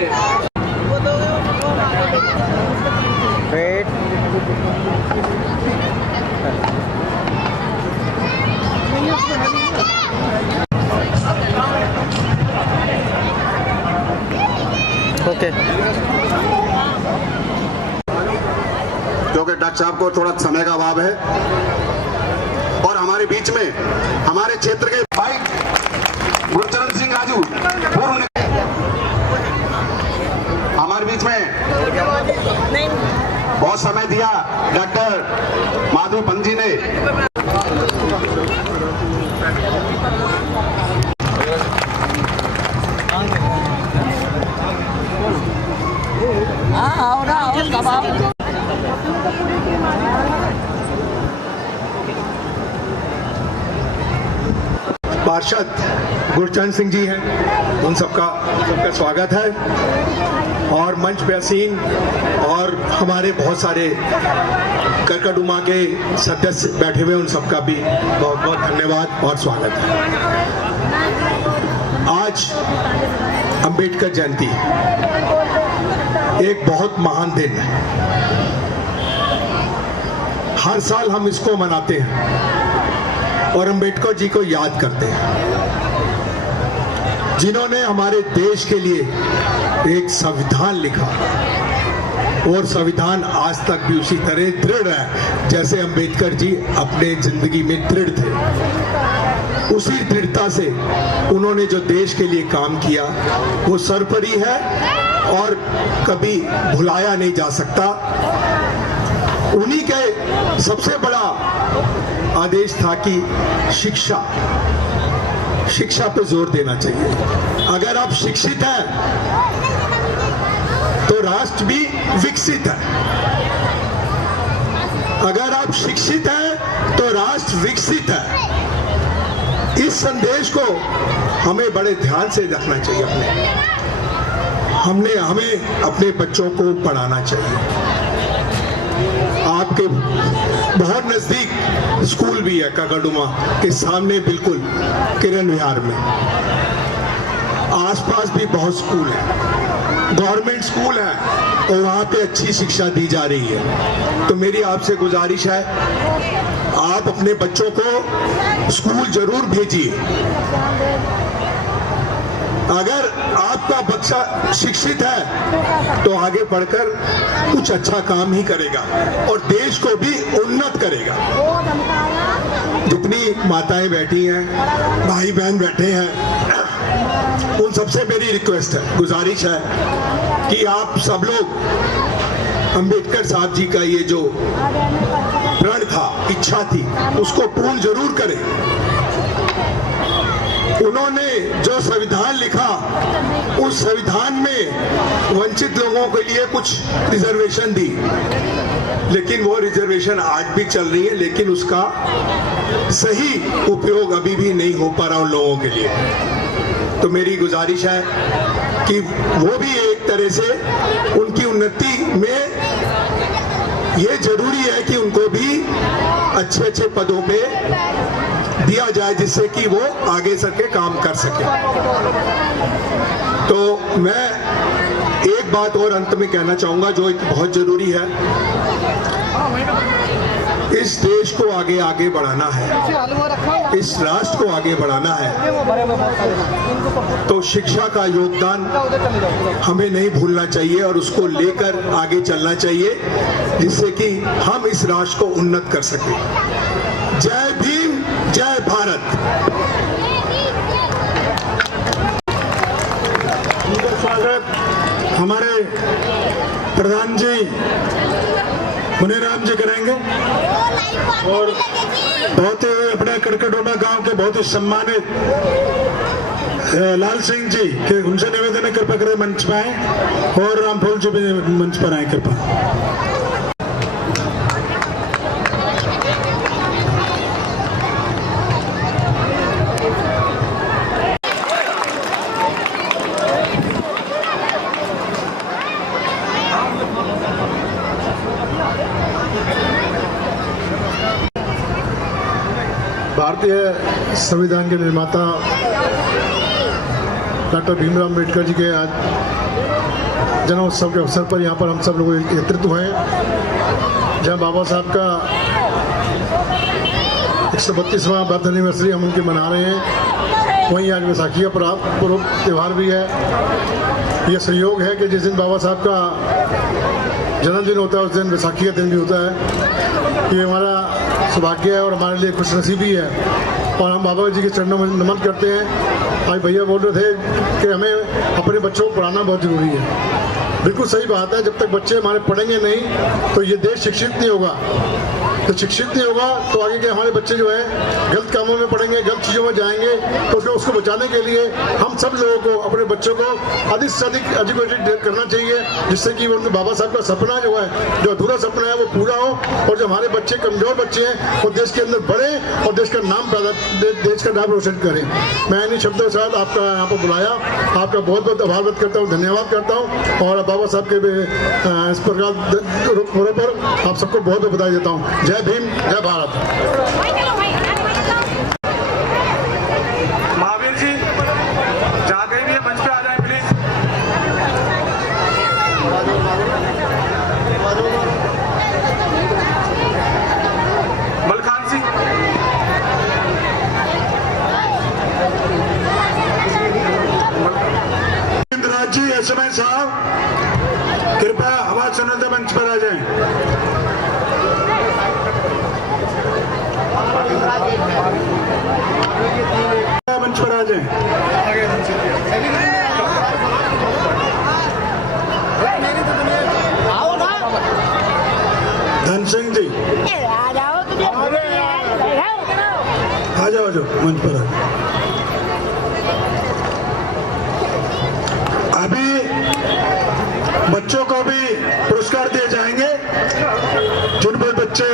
ओके, क्योंकि डॉक्टर साहब को थोड़ा समय का अभाव है और हमारे बीच में हमारे क्षेत्र के भाई गुरचरण सिंह राजू पूर्व समय दिया डॉक्टर माधव पंत जी ने। पार्षद गुरचरण सिंह जी हैं, उन सबका स्वागत है। और मंच पे असीन और हमारे बहुत सारे करकटुमा के सदस्य बैठे हुए, उन सबका भी बहुत बहुत धन्यवाद और स्वागत है। आज अंबेडकर जयंती एक बहुत महान दिन है। हर साल हम इसको मनाते हैं और अंबेडकर जी को याद करते हैं, जिन्होंने हमारे देश के लिए एक संविधान लिखा और संविधान आज तक भी उसी तरह दृढ़ है जैसे अंबेडकर जी अपने जिंदगी में दृढ़ थे। उसी दृढ़ता से उन्होंने जो देश के लिए काम किया वो सर्वोपरि है और कभी भुलाया नहीं जा सकता। उन्हीं के सबसे बड़ा आदेश था कि शिक्षा पे जोर देना चाहिए। अगर आप शिक्षित हैं तो राष्ट्र भी विकसित है, अगर आप शिक्षित हैं तो राष्ट्र विकसित है। इस संदेश को हमें बड़े ध्यान से रखना चाहिए। हमें अपने बच्चों को पढ़ाना चाहिए। आपके बहुत नजदीक स्कूल भी है, काकड़ुमा के सामने बिल्कुल किरण विहार में। आसपास भी बहुत स्कूल है, गवर्नमेंट स्कूल है और वहाँ पे अच्छी शिक्षा दी जा रही है। तो मेरी आपसे गुजारिश है, आप अपने बच्चों को स्कूल जरूर भेजिए। अगर आपका बच्चा शिक्षित है तो आगे बढ़कर कुछ अच्छा काम ही करेगा और देश को भी उन्नत करेगा। जितनी माताएं बैठी हैं, भाई बहन बैठे हैं, उन सबसे मेरी रिक्वेस्ट है, गुजारिश है कि आप सब लोग अंबेडकर साहब जी का ये जो प्रण था, इच्छा थी, उसको पूर्ण जरूर करें। उन्होंने जो संविधान लिखा, उस संविधान में वंचित लोगों के लिए कुछ रिजर्वेशन दी, लेकिन वो रिजर्वेशन आज भी चल रही है, लेकिन उसका सही उपयोग अभी भी नहीं हो पा रहा उन लोगों के लिए। तो मेरी गुजारिश है कि वो भी एक तरह से उनकी उन्नति में ये जरूरी है कि उनको भी अच्छे अच्छे पदों पे दिया जाए, जिससे कि वो आगे सर के काम कर सके। तो मैं एक बात और अंत में कहना चाहूंगा जो एक बहुत जरूरी है। इस देश को आगे आगे बढ़ाना है, इस राष्ट्र को आगे बढ़ाना है, तो शिक्षा का योगदान हमें नहीं भूलना चाहिए और उसको लेकर आगे चलना चाहिए, जिससे कि हम इस राष्ट्र को उन्नत कर सकें। जय भीम, जय भारत। स्वागत हमारे प्रधान जी मुनीराम जी करेंगे और बहुत ही अपने करकटोना गांव के बहुत ही सम्मानित लाल सिंह जी के उनसे निवेदन है कृपा करें मंच पर आए और रामफूल जी भी मंच पर आए कृपा। भारतीय संविधान के निर्माता डॉक्टर भीमराव अम्बेडकर जी के आज जन्मोत्सव के अवसर पर यहाँ पर हम सब लोग एकत्रित हुए हैं, जहाँ बाबा साहब का 132वां बर्थ एनिवर्सरी हम उनकी मना रहे हैं। वहीं आज बैसाखी का पूर्व त्यौहार भी है। ये संयोग है कि जिस दिन बाबा साहब का जन्मदिन होता है उस दिन बैसाखी का दिन भी होता है। ये हमारा सौभाग्य है और हमारे लिए खुशनसीबी है और हम बाबा जी के चरणों में नमन करते हैं। आज भैया बोल रहे थे कि हमें अपने बच्चों को पढ़ाना बहुत ज़रूरी है। बिल्कुल सही बात है। जब तक बच्चे हमारे पढ़ेंगे नहीं तो ये देश शिक्षित नहीं होगा। तो शिक्षित नहीं होगा तो आगे के हमारे बच्चे जो है गलत कामों में पढ़ेंगे, गलत चीज़ों में जाएंगे। तो फिर उसको बचाने के लिए हम सब लोगों को अपने बच्चों को अधिक से अधिक एजुकेटेड करना चाहिए, जिससे कि उनके बाबा साहब का सपना जो है, जो अधूरा सपना है, वो पूरा हो। और जो हमारे बच्चे कमज़ोर बच्चे हैं वो देश के अंदर बढ़े और देश का नाम देश का नाम रोशन करें। मैं इन्हीं शब्दों के साथ आपका यहाँ पर बुलाया, आपका बहुत बहुत आभार व्यक्त करता हूँ, धन्यवाद करता हूँ। और बाबा साहब के इस प्रकार पर आप सबको बहुत बहुत बधाई देता हूँ। जय भीम, जय भारत। महावीर जी जहाँ कहीं भी मंच पे आ जाए प्लीज। मलखान सिंह, इंद्राज जी, एसएमएस साहब कृपया आवाज सुनाते मंच पर आ जाएं। मंच पर आ जाएं। धन सिंह जी आ जाओ, आ जाओ मंच पर आ जाओ। अभी बच्चों को भी पुरस्कार दिए जाएंगे जिन पर बच्चे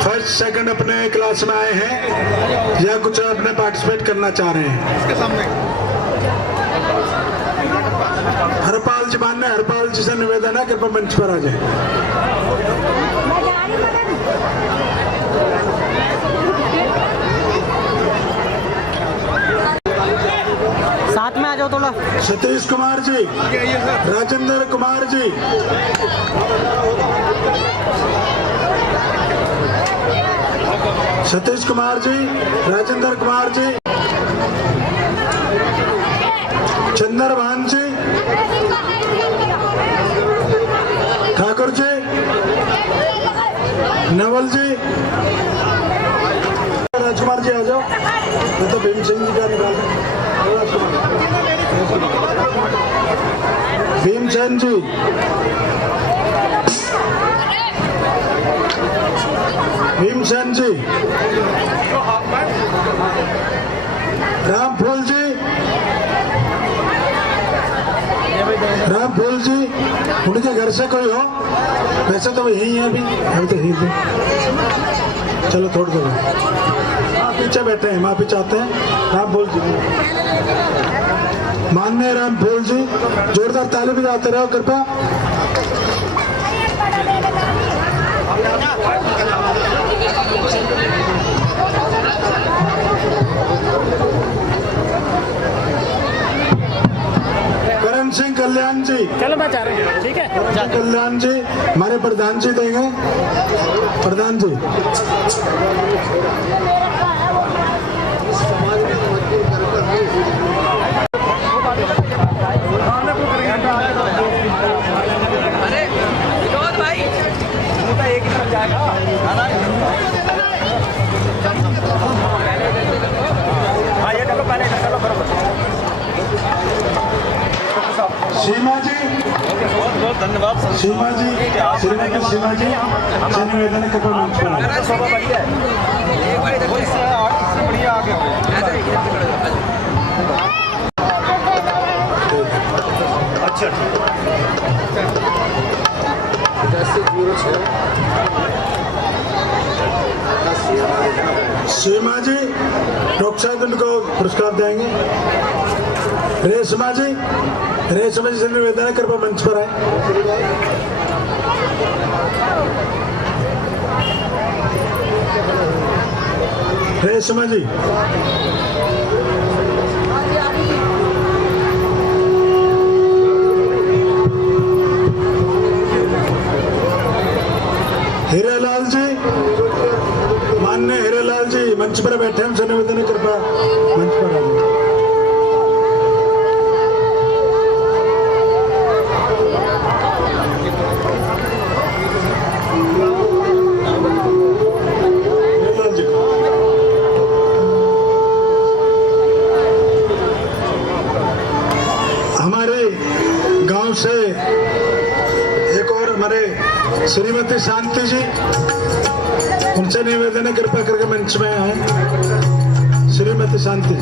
फर्स्ट सेकंड अपने क्लास में आए हैं या कुछ अपने पार्टिसिपेट करना चाह रहे हैं। इसके सामने हरपाल जी, मान्य हरपाल जी से निवेदन है कृपया मंच पर आ जाए। साथ में आ जाओ थोड़ा। सतीश कुमार जी, राजेंद्र कुमार जी, सतीश कुमार जी, राजेंद्र कुमार जी, चंदर भान जी, ठाकुर जी, नवल जी, राजकुमार जी आ जाओ। तो भीम सिंह जी का निकाल भीमसेन जी, भीमसेन जी, रामफूल जी, रामफूल जी, उनके घर से कोई हो? वैसे तो यही है अभी तो यही थे। चलो थोड़ी देर वहाँ पीछे बैठे हैं, वहाँ पीछे आते हैं। रामफूल जी, माननीय रामफूल जी, जोरदार ताली बजाते रहो कृपया। करण सिंह कल्याण जी, चलो मैं चाह रही हूँ, ठीक है। कल्याण जी हमारे प्रधान जी देंगे। प्रधान जी, अरे विनोद भाई एक ही तरफ जाएगा। हाँ ये चलो पहले चलो बराबर। सीमा जी, बहुत बहुत धन्यवाद। सीमा जी, श्रीमती सीमा जी से निवेदन है कृपया मंच पर आएं। शोभा बढ़िया है, बढ़िया आगे अच्छा सीमा जी, डॉक्टर साहब उनको पुरस्कार देंगे। रेशमा जी, रेशमा जी से निवेदन है कृपया मंच पर आए। रेशमा जी, हीरालाल जी, माननीय हीरालाल जी मंच पर बैठे हैं, उनसे निवेदन है कृपया मंच पर आ जाए। हीरालाल जी, गांव से एक और हमारे श्रीमती शांति जी, उनसे निवेदन है कृपया करके मंच में आए। श्रीमती शांति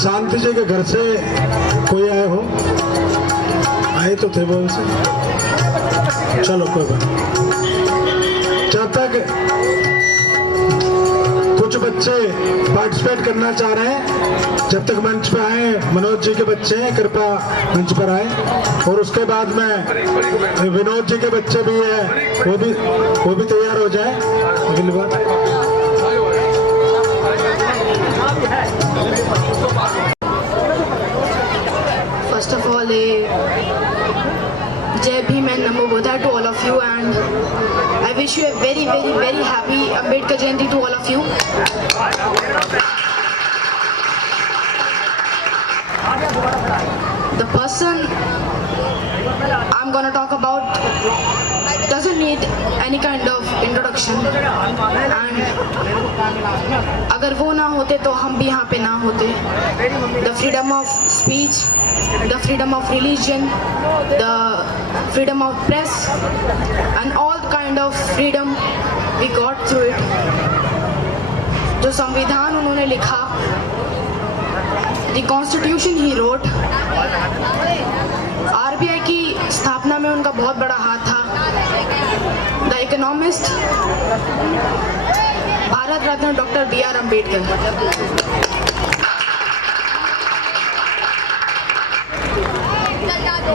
शांति जी के घर से कोई आए हो? आए तो थे बोल से, चलो कोई बात। जब तक कुछ बच्चे पार्टिसिपेट करना चाह रहे हैं, जब तक मंच पे आए, मनोज जी के बच्चे हैं, कृपया मंच पर आए। और उसके बाद में विनोद जी के बच्चे भी हैं, वो भी तैयार हो जाए अगली बार। First of all, Jai Bhim and Namo Buddha to all of you, and I wish you a very, very, very happy Ambedkar Jayanti to all of you. The person I'm gonna talk about doesn't need any kind of introduction, and अगर वो ना होते तो हम भी यहाँ पे ना होते. The freedom of speech, the freedom of religion, the freedom of press, and all kind of freedom we got through it. जो संविधान उन्होंने लिखा, the constitution he wrote, RBI की स्थापना में उनका बहुत बड़ा हाथ था. The economist, Bharat Ratna doctor B.R. Ambedkar.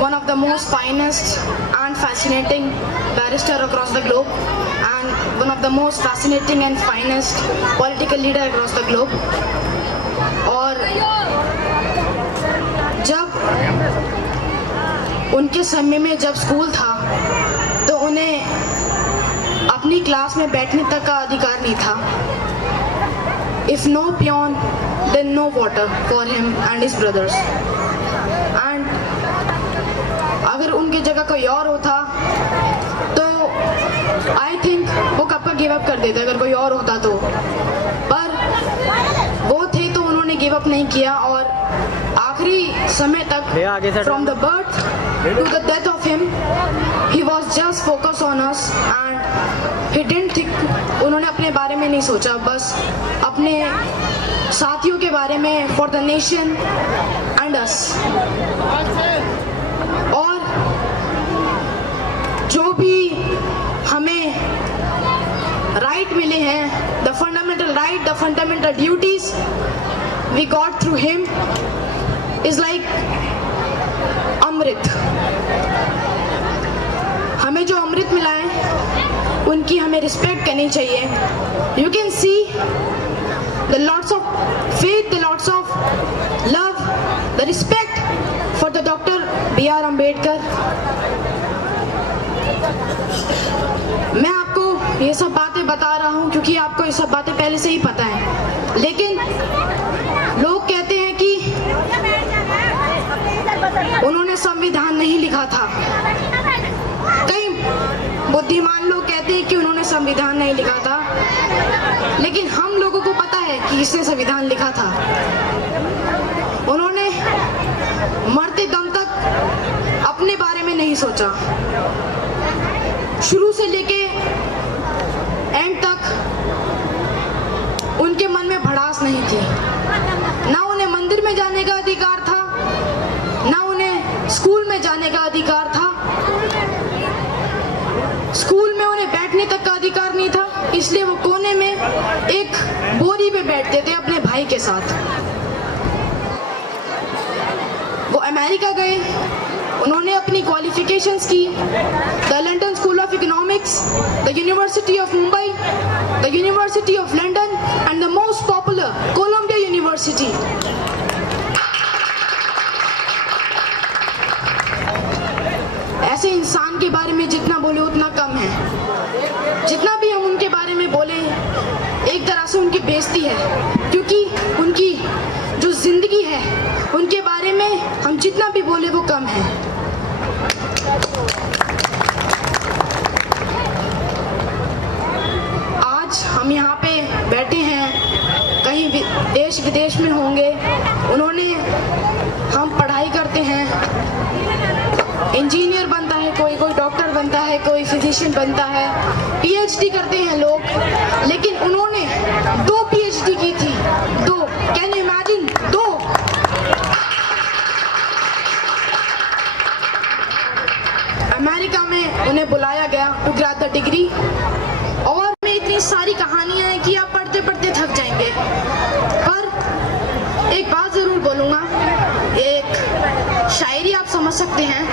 One of the most finest and fascinating barrister across the globe, and one of the most fascinating and finest political leader across the globe. और जब उनके समय में जब स्कूल था तो उन्हें अपनी क्लास में बैठने तक का अधिकार नहीं था. If no peon, then no water for him and his brothers. And अगर उनकी जगह कोई और होता तो I think वो कब का गिव अप कर देते अगर कोई और होता तो. पर वो थे तो उन्होंने गिव अप नहीं किया और आखिरी समय तक, from the birth to the death of him, he was just focused on us and he didn't think, उन्होंने अपने बारे में नहीं सोचा, बस अपने साथियों के बारे में, for the nation and us. और जो भी हमें राइट मिले हैं, the fundamental right, the fundamental duties we got through him is like अमृत. हमें जो अमृत मिला है उनकी हमें रिस्पेक्ट करनी चाहिए. You can see the lots of faith, the lots of love, the respect for the Dr. B.R. Ambedkar. मैं आपको ये सब बातें बता रहा हूँ क्योंकि आपको ये सब बातें पहले से ही पता है, लेकिन लोग कहते हैं कि उन्होंने संविधान नहीं लिखा था. कई बुद्धिमान लोग कहते हैं कि उन्होंने संविधान नहीं लिखा था, लेकिन हम लोगों को पता है कि किसने संविधान लिखा था. उन्होंने मरते दम तक अपने बारे में नहीं सोचा. शुरू से लेके एंड तक उनके मन में भड़ास नहीं थी. ना उन्हें मंदिर में जाने का अधिकार था, ना उन्हें स्कूल में जाने का अधिकार था. स्कूल में उन्हें बैठने तक का अधिकार नहीं था, इसलिए वो कोने में एक बोरी पे बैठते थे अपने भाई के साथ. वो अमेरिका गए, उन्होंने अपनी क्वालिफिकेशंस की. The London School of Economics, the University of Mumbai, the University of London and the most popular Columbia University. ऐसे इंसान के बारे में जितना बोले उतना कम है. जितना भी हम उनके बारे में बोले एक तरह से उनकी बेइज्जती है, क्योंकि उनकी जो जिंदगी है उनके बारे में हम जितना भी बोले वो कम है. आज हम यहाँ पे बैठे हैं, कहीं देश विदेश में होंगे, उन्होंने, हम पढ़ाई करते हैं, इंजीनियर बनता है कोई, कोई डॉक्टर बनता है, कोई फिजिशियन बनता है, पीएचडी करते हैं लोग, लेकिन उन्होंने 2 पीएचडी की थी, 2, कैन यू इमेजिन, 2। अमेरिका में उन्हें बुलाया गया टू ग्रैब द डिग्री, और में इतनी सारी कहानियां हैं कि आप पढ़ते पढ़ते थक जाएंगे, पर एक बात जरूर बोलूंगा, एक शायरी आप समझ सकते हैं,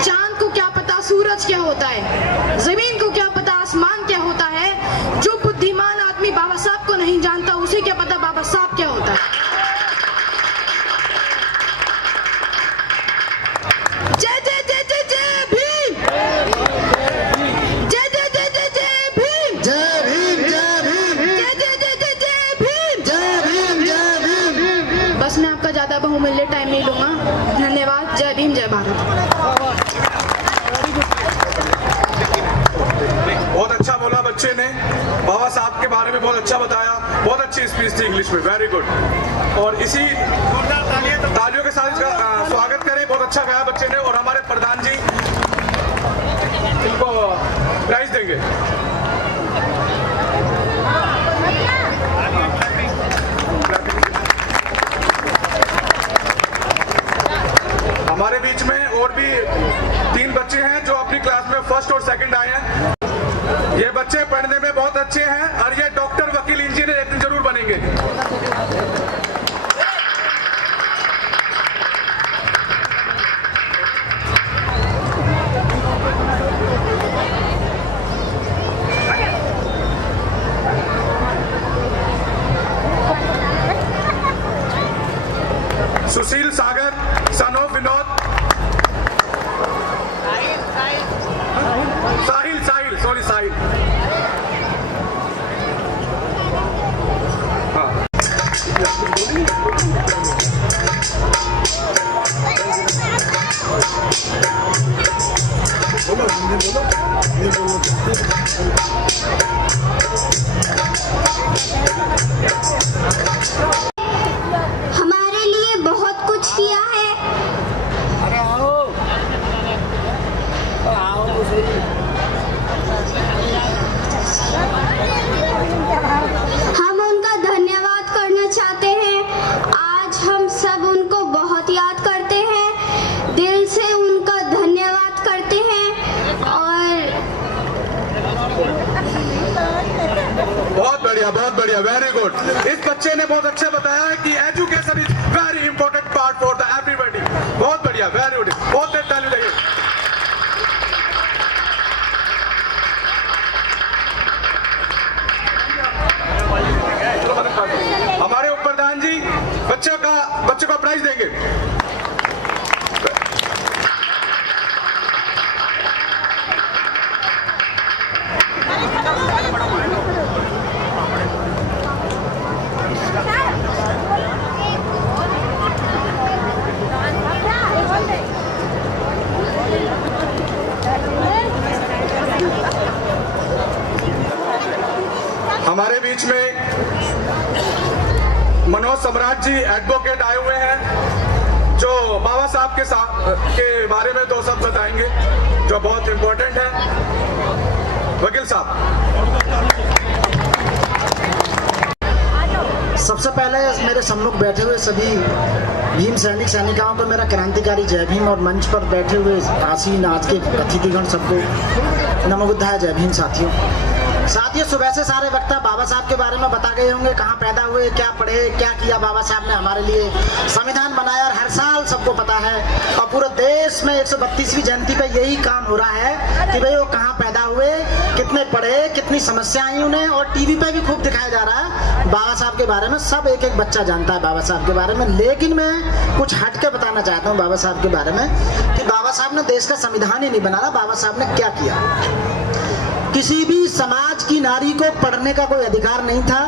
चांद को क्या पता सूरज क्या होता है, जमीन को क्या पता आसमान क्या होता है, जो बुद्धिमान आदमी बाबा साहब को नहीं जानता उसे क्या पता बाबा साहब क्या होता है। जय जय जय जय जय भीम, जय जय जय जय जय भीम, जय भीम, जय भीम, जय जय जय जय जय भीम, जय भीम, जय भीम। बस मैं आपका ज्यादा बहुमूल्य टाइम नहीं लूंगा, धन्यवाद। जय भीम, जय भारत। बहुत अच्छा बोला बच्चे ने, बाबा साहब के बारे में बहुत अच्छा बताया, बहुत अच्छी स्पीच थी इंग्लिश में, वेरी गुड। और इसी तालियों के साथ इसका स्वागत करें, बहुत अच्छा गाया बच्चे ने। और हमारे प्रधान जी इनको प्राइज देंगे। हमारे बीच में और भी 3 बच्चे हैं जो अपनी क्लास में फर्स्ट और सेकंड आए हैं। ये बच्चे पढ़ने में बहुत अच्छे हैं और ये डॉक्टर, वकील, इंजीनियर एक दिन जरूर बनेंगे। Sushil Sagar, son of Vinod, Sahil, sorry Sahil. हाँ। हमारे लिए बहुत कुछ किया है। अरे आओ तो सही। हम उनका धन्यवाद करना चाहते हैं। आज हम सब उनको बहुत याद करते हैं, दिल से उनका धन्यवाद करते हैं। और बहुत बढ़िया, वेरी गुड। इस बच्चे ने बहुत अच्छा बताया है कि education is very important part for the everybody. बहुत बढ़िया, वेरी गुड, बहुत देर ताली लगे। हमारे उप प्रधान जी बच्चों का प्राइज देंगे। हमारे बीच में मनोज सम्राट जी एडवोकेट आए हुए हैं, जो बाबा साहब के बारे में 2 शब्द बताएंगे, जो बहुत इंपॉर्टेंट है। वकील साहब। सबसे पहले मेरे सम्मुख बैठे हुए सभी भीम सैनिक सैनिकाओं को मेरा क्रांतिकारी जय भीम, और मंच पर बैठे हुए आसीन आज के अतिथिगण सबको नमो बुद्धाय, जय भीम। साथियों, सुबह से सारे वक्ता बाबा साहब के बारे में बता गए होंगे, कहाँ पैदा हुए, क्या पढ़े, क्या किया बाबा साहब ने हमारे लिए, संविधान बनाया, और हर साल सबको पता है। और पूरे देश में 132वीं जयंती पे यही काम हो रहा है कि भाई वो कहाँ पैदा हुए, कितने पढ़े, कितनी समस्याएं आई उन्हें, और टीवी पे भी खूब दिखाया जा रहा है बाबा साहब के बारे में। सब एक एक बच्चा जानता है बाबा साहब के बारे में, लेकिन मैं कुछ हट के बताना चाहता हूँ बाबा साहब के बारे में कि बाबा साहब ने देश का संविधान ही नहीं बनाया, बाबा साहब ने क्या किया। किसी भी समाज की नारी को पढ़ने का कोई अधिकार नहीं था।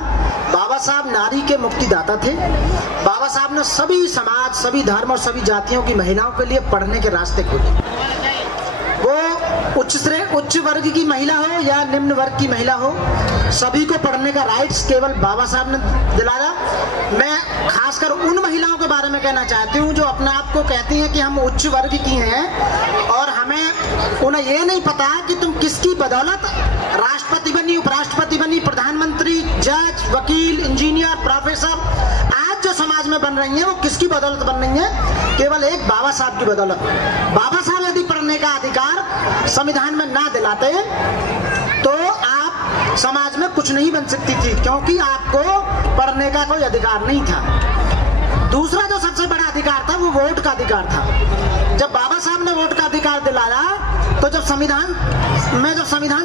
बाबा साहब नारी के मुक्तिदाता थे। बाबा साहब ने सभी समाज, सभी धर्म और सभी जातियों की महिलाओं के लिए पढ़ने के रास्ते खोले। वो उच्च वर्ग की महिला हो या निम्न वर्ग की महिला हो, सभी को पढ़ने का राइट्स केवल बाबा साहब ने दिलाया। मैं खासकर उन महिलाओं के बारे में कहना चाहती हूँ जो अपने आप को कहती हैं कि हम उच्च वर्ग की हैं और हमें उन्हें ये नहीं पता कि तुम किसकी बदौलत राष्ट्रपति बनी, उपराष्ट्रपति बनी, प्रधानमंत्री, जज, वकील, इंजीनियर, प्रोफेसर आज जो समाज में बन रही हैं वो किसकी बदौलत बन रही हैं? केवल एक बाबा साहब की बदौलत। बाबा साहब यदि पढ़ने का अधिकार संविधान में ना दिलाते तो आप समाज में कुछ नहीं बन सकती थी, क्योंकि आपको पढ़ने का कोई अधिकार नहीं था। दूसरा जो सबसे बड़ा अधिकार था वो वोट का अधिकार था। जब बाबा साहब ने वोट का अधिकार दिलाया तो जब संविधान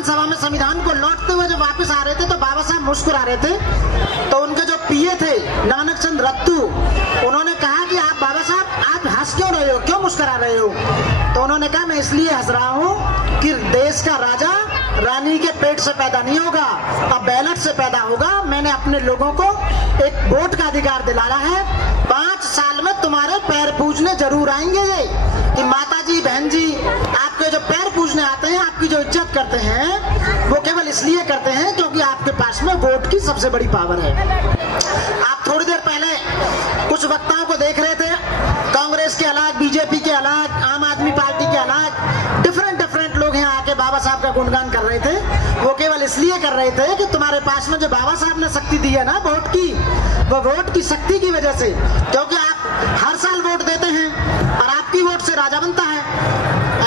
सभा में संविधान को लौटते हुए जब वापस आ रहे थे तो बाबा साहब मुस्कुरा रहे थे। तो उनके जो पीए थे नानक चंद रत्तू, उन्होंने कहा कि आप बाबा साहब आप हंस क्यों रहे हो, क्यों मुस्कुरा रहे हो? तो उन्होंने कहा मैं इसलिए हंस रहा हूँ कि देश का राजा रानी के पेट से पैदा नहीं होगा, अब बैलेट से पैदा होगा। मैंने अपने लोगों को एक वोट का अधिकार दिलाया है। 5 साल में तुम्हारे पैर पूजने जरूर आएंगे ये कि माता जी, बहन जी, आपके जो पैर पूजने आते हैं, आपकी जो इज्जत करते हैं, वो केवल इसलिए करते हैं क्योंकि आपके पास में वोट की सबसे बड़ी पावर है। आप थोड़ी देर पहले कुछ वक्ताओं को देख रहे थे, कांग्रेस के अलग, बीजेपी के अलग, आम आदमी पार्टी के अलग, डिफरेंट लोग यहाँ आके बाबा साहब का गुणगान कर रहे थे। वो केवल इसलिए कर रहे थे कि तुम्हारे पास में जो बाबा साहब ने शक्ति दी है ना वोट की, वो वोट की शक्ति की वजह से, क्योंकि आप हर साल वोट देते हैं और आपकी वोट से राजा बनता है।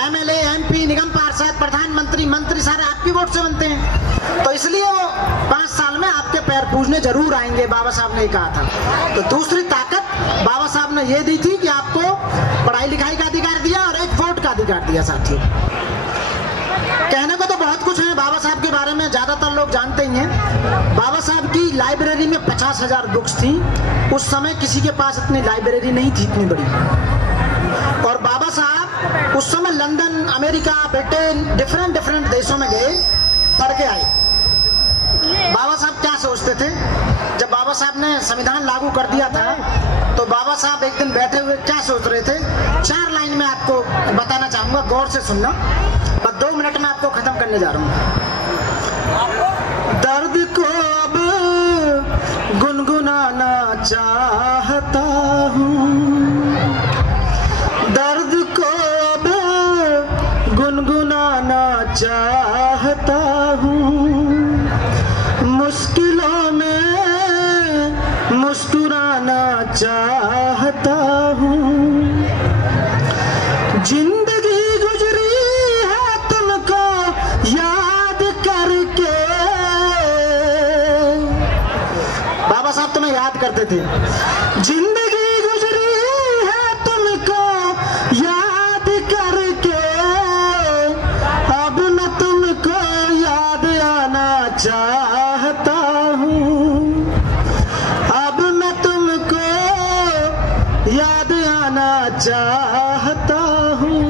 एमएलए, एमपी, निगम पार्षद, प्रधानमंत्री, मंत्री सारे आपकी वोट से बनते हैं। तो इसलिए वो 5 साल में आपके पैर पूजने जरूर आएंगे, बाबा साहब ने कहा था। तो दूसरी ताकत बाबा साहब ने ये दी थी कि आपको पढ़ाई लिखाई का अधिकार दिया और एक वोट का अधिकार दिया। साथियों, कहने को तो बहुत कुछ है बाबा साहब के बारे में, ज्यादातर लोग जानते ही हैं। बाबा साहब की लाइब्रेरी में 50,000 बुक्स थी। उस समय किसी के पास इतनी लाइब्रेरी नहीं थी, इतनी बड़ी। और बाबा साहब उस समय लंदन, अमेरिका, ब्रिटेन, डिफरेंट देशों में गए, पढ़ के आए। बाबा साहब क्या सोचते थे? जब बाबा साहब ने संविधान लागू कर दिया था तो बाबा साहब एक दिन बैठे हुए क्या सोच रहे थे? 4 लाइन में आपको बताना चाहूंगा, गौर से सुनना, और 2 मिनट में आपको खत्म करने जा रहा हूँ। दर्द को अब गुनगुनाना चाहता हूँ, दर्द को अब गुनगुनाना चाहता हूँ, मुश्किलों में मुस्कुराना चाहता हूँ। जिंदगी गुजरी है तुमको याद करके। बाबा साहब तुम्हें याद करते थे। जिंदगी गुजरी है तुमको याद करके, अब न तुमको याद आना चाहता हूँ, अब मैं तुमको याद आना चाहता हूँ।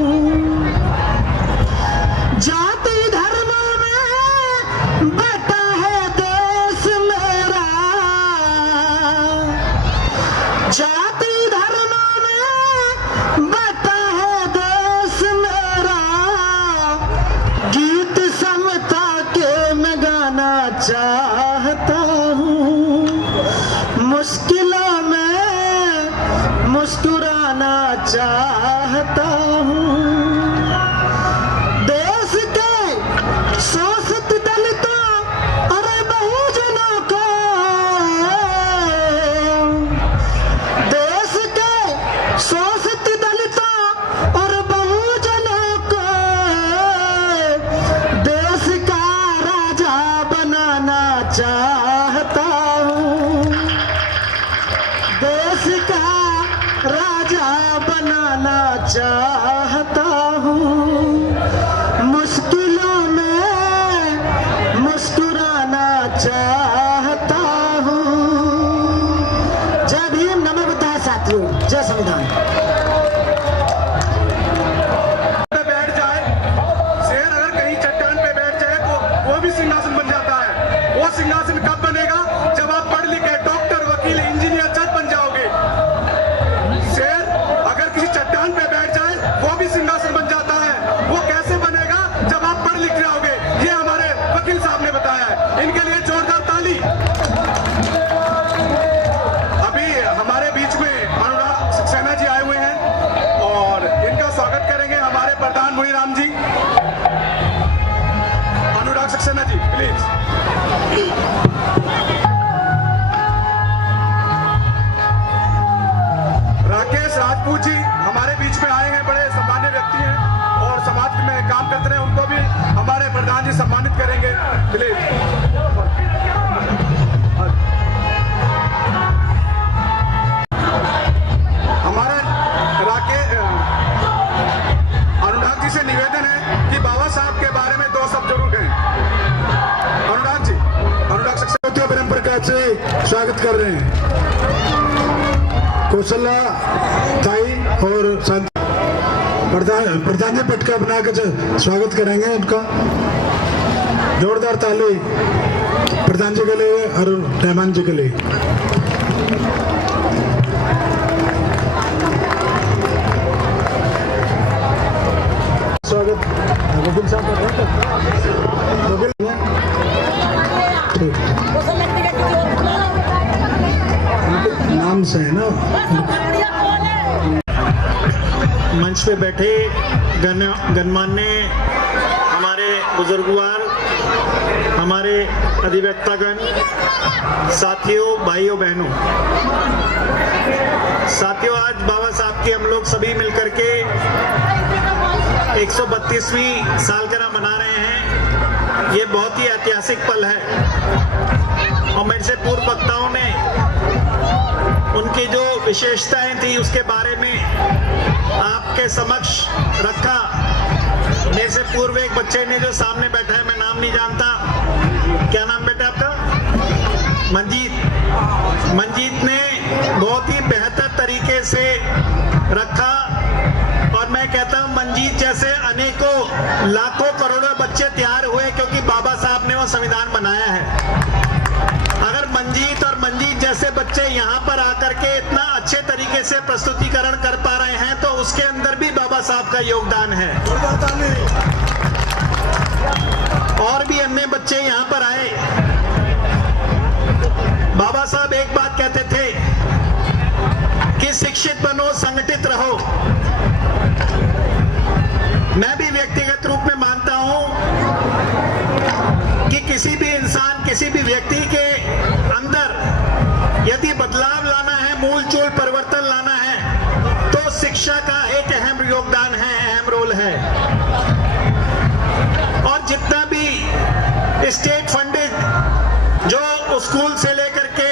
जाति धर्म में बटा है देश मेरा, जाति धर्म में बटा है देश मेरा, गीत समता के मैं गाना चाहता हूँ, मुश्किलों में मुस्कुराना चाहता हूँ। देश के शोषित दलितों और बहुजनों को, देश के शोषित दलितों और बहुजनों को देश का राजा बनाना चाहता हूँ, देश का राजा बनाना चाहता हूँ, मुश्किलों में मुस्कुराना चाहता हूँ। जय भीम, नमो बुद्धाय। साथियों, जय संविधान। बैठ जाए शेर, अगर कहीं चट्टान पे बैठ जाए तो वो भी सिंहासन बन जाता है। वो सिंहासन कब बनेगा? जब आप पढ़ लिखे डॉक्टर, वकील, इंजीनियर, जज बन जाओगे। शेर अगर किसी चट्टान पे बैठ जाए वो भी सिंहासन बन जाता है। वो कैसे बनेगा? जब आप बताया है। इनके लिए जोरदार ताली। अभी हमारे बीच में अनुराग सक्सेना जी आए हुए हैं और इनका स्वागत करेंगे हमारे प्रधान मुनीराम जी। अनुराग सक्सेना जी प्लीज। राकेश राजपूत जी हमारे बीच में आए हैं, बड़े सम्मान्य व्यक्ति हैं और समाज में काम करते हैं, उनको भी हमारे प्रधान जी सम्मानित करेंगे प्लीज। हमारा अनुराग जी से निवेदन है कि बाबा साहब के बारे में 2 शब्द जरूर कहें। अनुराग जी, अनुराग सक्सेना परंपरा से स्वागत कर रहे हैं। कौशल्या ताई और प्रधान जी पटका बनाकर स्वागत करेंगे उनका। जोरदार ताली प्रधान जी के लिए और रहमान जी के लिए। स्वागत वकील साहब कर रहे हैं, नाम से है ना। मंच पे बैठे गणमान्य हमारे बुजुर्गवार, हमारे अधिवक्तागण, साथियों, भाइयों बहनों, साथियों, आज बाबा साहब की हम लोग सभी मिलकर के 132वीं सालगिरह मना रहे हैं। ये बहुत ही ऐतिहासिक पल है और मेरे से पूर्व वक्ताओं ने उनकी जो विशेषताएं थी उसके बारे में आपके समक्ष रखा। मेरे से पूर्व एक बच्चे ने जो सामने बैठा है, मैं नाम नहीं जानता, क्या नाम बेटा आपका? मंजीत ने बहुत ही बेहतर तरीके से रखा और मैं कहता हूं मंजीत जैसे अनेकों लाखों करोड़ों बच्चे तैयार हुए क्योंकि बाबा साहब ने वो संविधान बनाया है। अगर मंजीत और मंजीत जैसे बच्चे यहाँ पर आकर के इतना अच्छे तरीके से प्रस्तुतिकरण कर पा रहे हैं तो उसके अंदर भी बाबा साहब का योगदान है। और भी अन्य बच्चे यहाँ पर आए। बाबा साहब एक बात कहते थे कि शिक्षित बनो, संगठित रहो। मैं भी व्यक्तिगत रूप में मानता हूं कि किसी भी इंसान, किसी भी व्यक्ति के अंदर यदि बदलाव लाना है, मूल चूल परिवर्तन लाना है तो शिक्षा का एक अहम योगदान है, अहम रोल है। और जितना भी स्टेट फंडेड जो स्कूल से लेकर के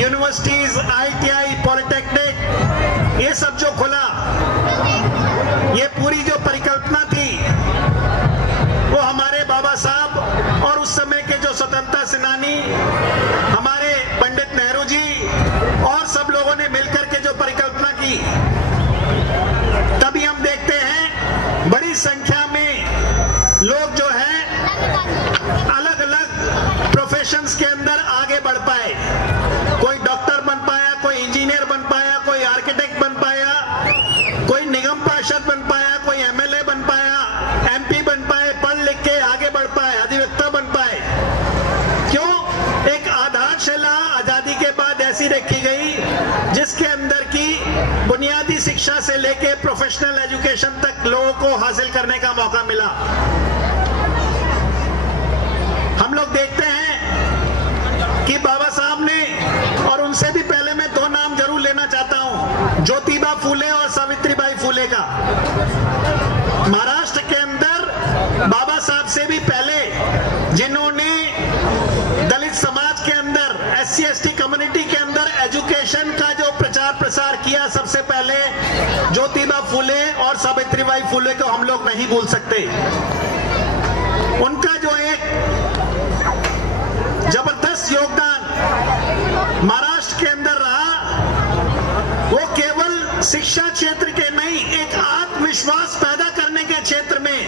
यूनिवर्सिटीज, ITI, पॉलिटेक्निक, ये सब जो खुला, ये पूरी जो परिकल्पना थी वो हमारे बाबा साहब और उस समय के जो स्वतंत्रता सेनानी हमारे पंडित नेहरू जी और सब लोगों ने मिलकर के जो परिकल्पना की, तभी हम देखते हैं बड़ी संख्या में लोग जो है अलग अलग प्रोफेशंस के अंदर आगे बढ़ पाए। कोई डॉक्टर बन पाया, कोई इंजीनियर बन पाया, कोई आर्किटेक्ट बन पाया, कोई निगम पार्षद बन पाया, कोई MLA बन पाया, MP बन पाए, पढ़ लिख के आगे बढ़ पाए, अधिवक्ता बन पाए। क्यों? एक आधारशिला आजादी के बाद ऐसी रखी गई जिसके अंदर की बुनियादी शिक्षा से लेके प्रोफेशनल एजुकेशन तक लोगों को हासिल करने का मौका मिला। हम लोग देखते हैं कि बाबा साहब ने, और उनसे भी पहले मैं 2 नाम जरूर लेना चाहता हूं, ज्योतिबा फूले और सावित्रीबाई फूले का। महाराष्ट्र के अंदर बाबा साहब से भी पहले जिन्होंने दलित समाज के अंदर, SC ST कम्युनिटी के अंदर एजुकेशन का जो प्रचार प्रसार किया, सबसे पहले ज्योतिबा फूले और सावित्रीबाई फूले को हम लोग नहीं भूल सकते। उनका जो एक जबरदस्त योगदान महाराष्ट्र के अंदर रहा, वो केवल शिक्षा क्षेत्र के नहीं, एक आत्मविश्वास पैदा करने के क्षेत्र में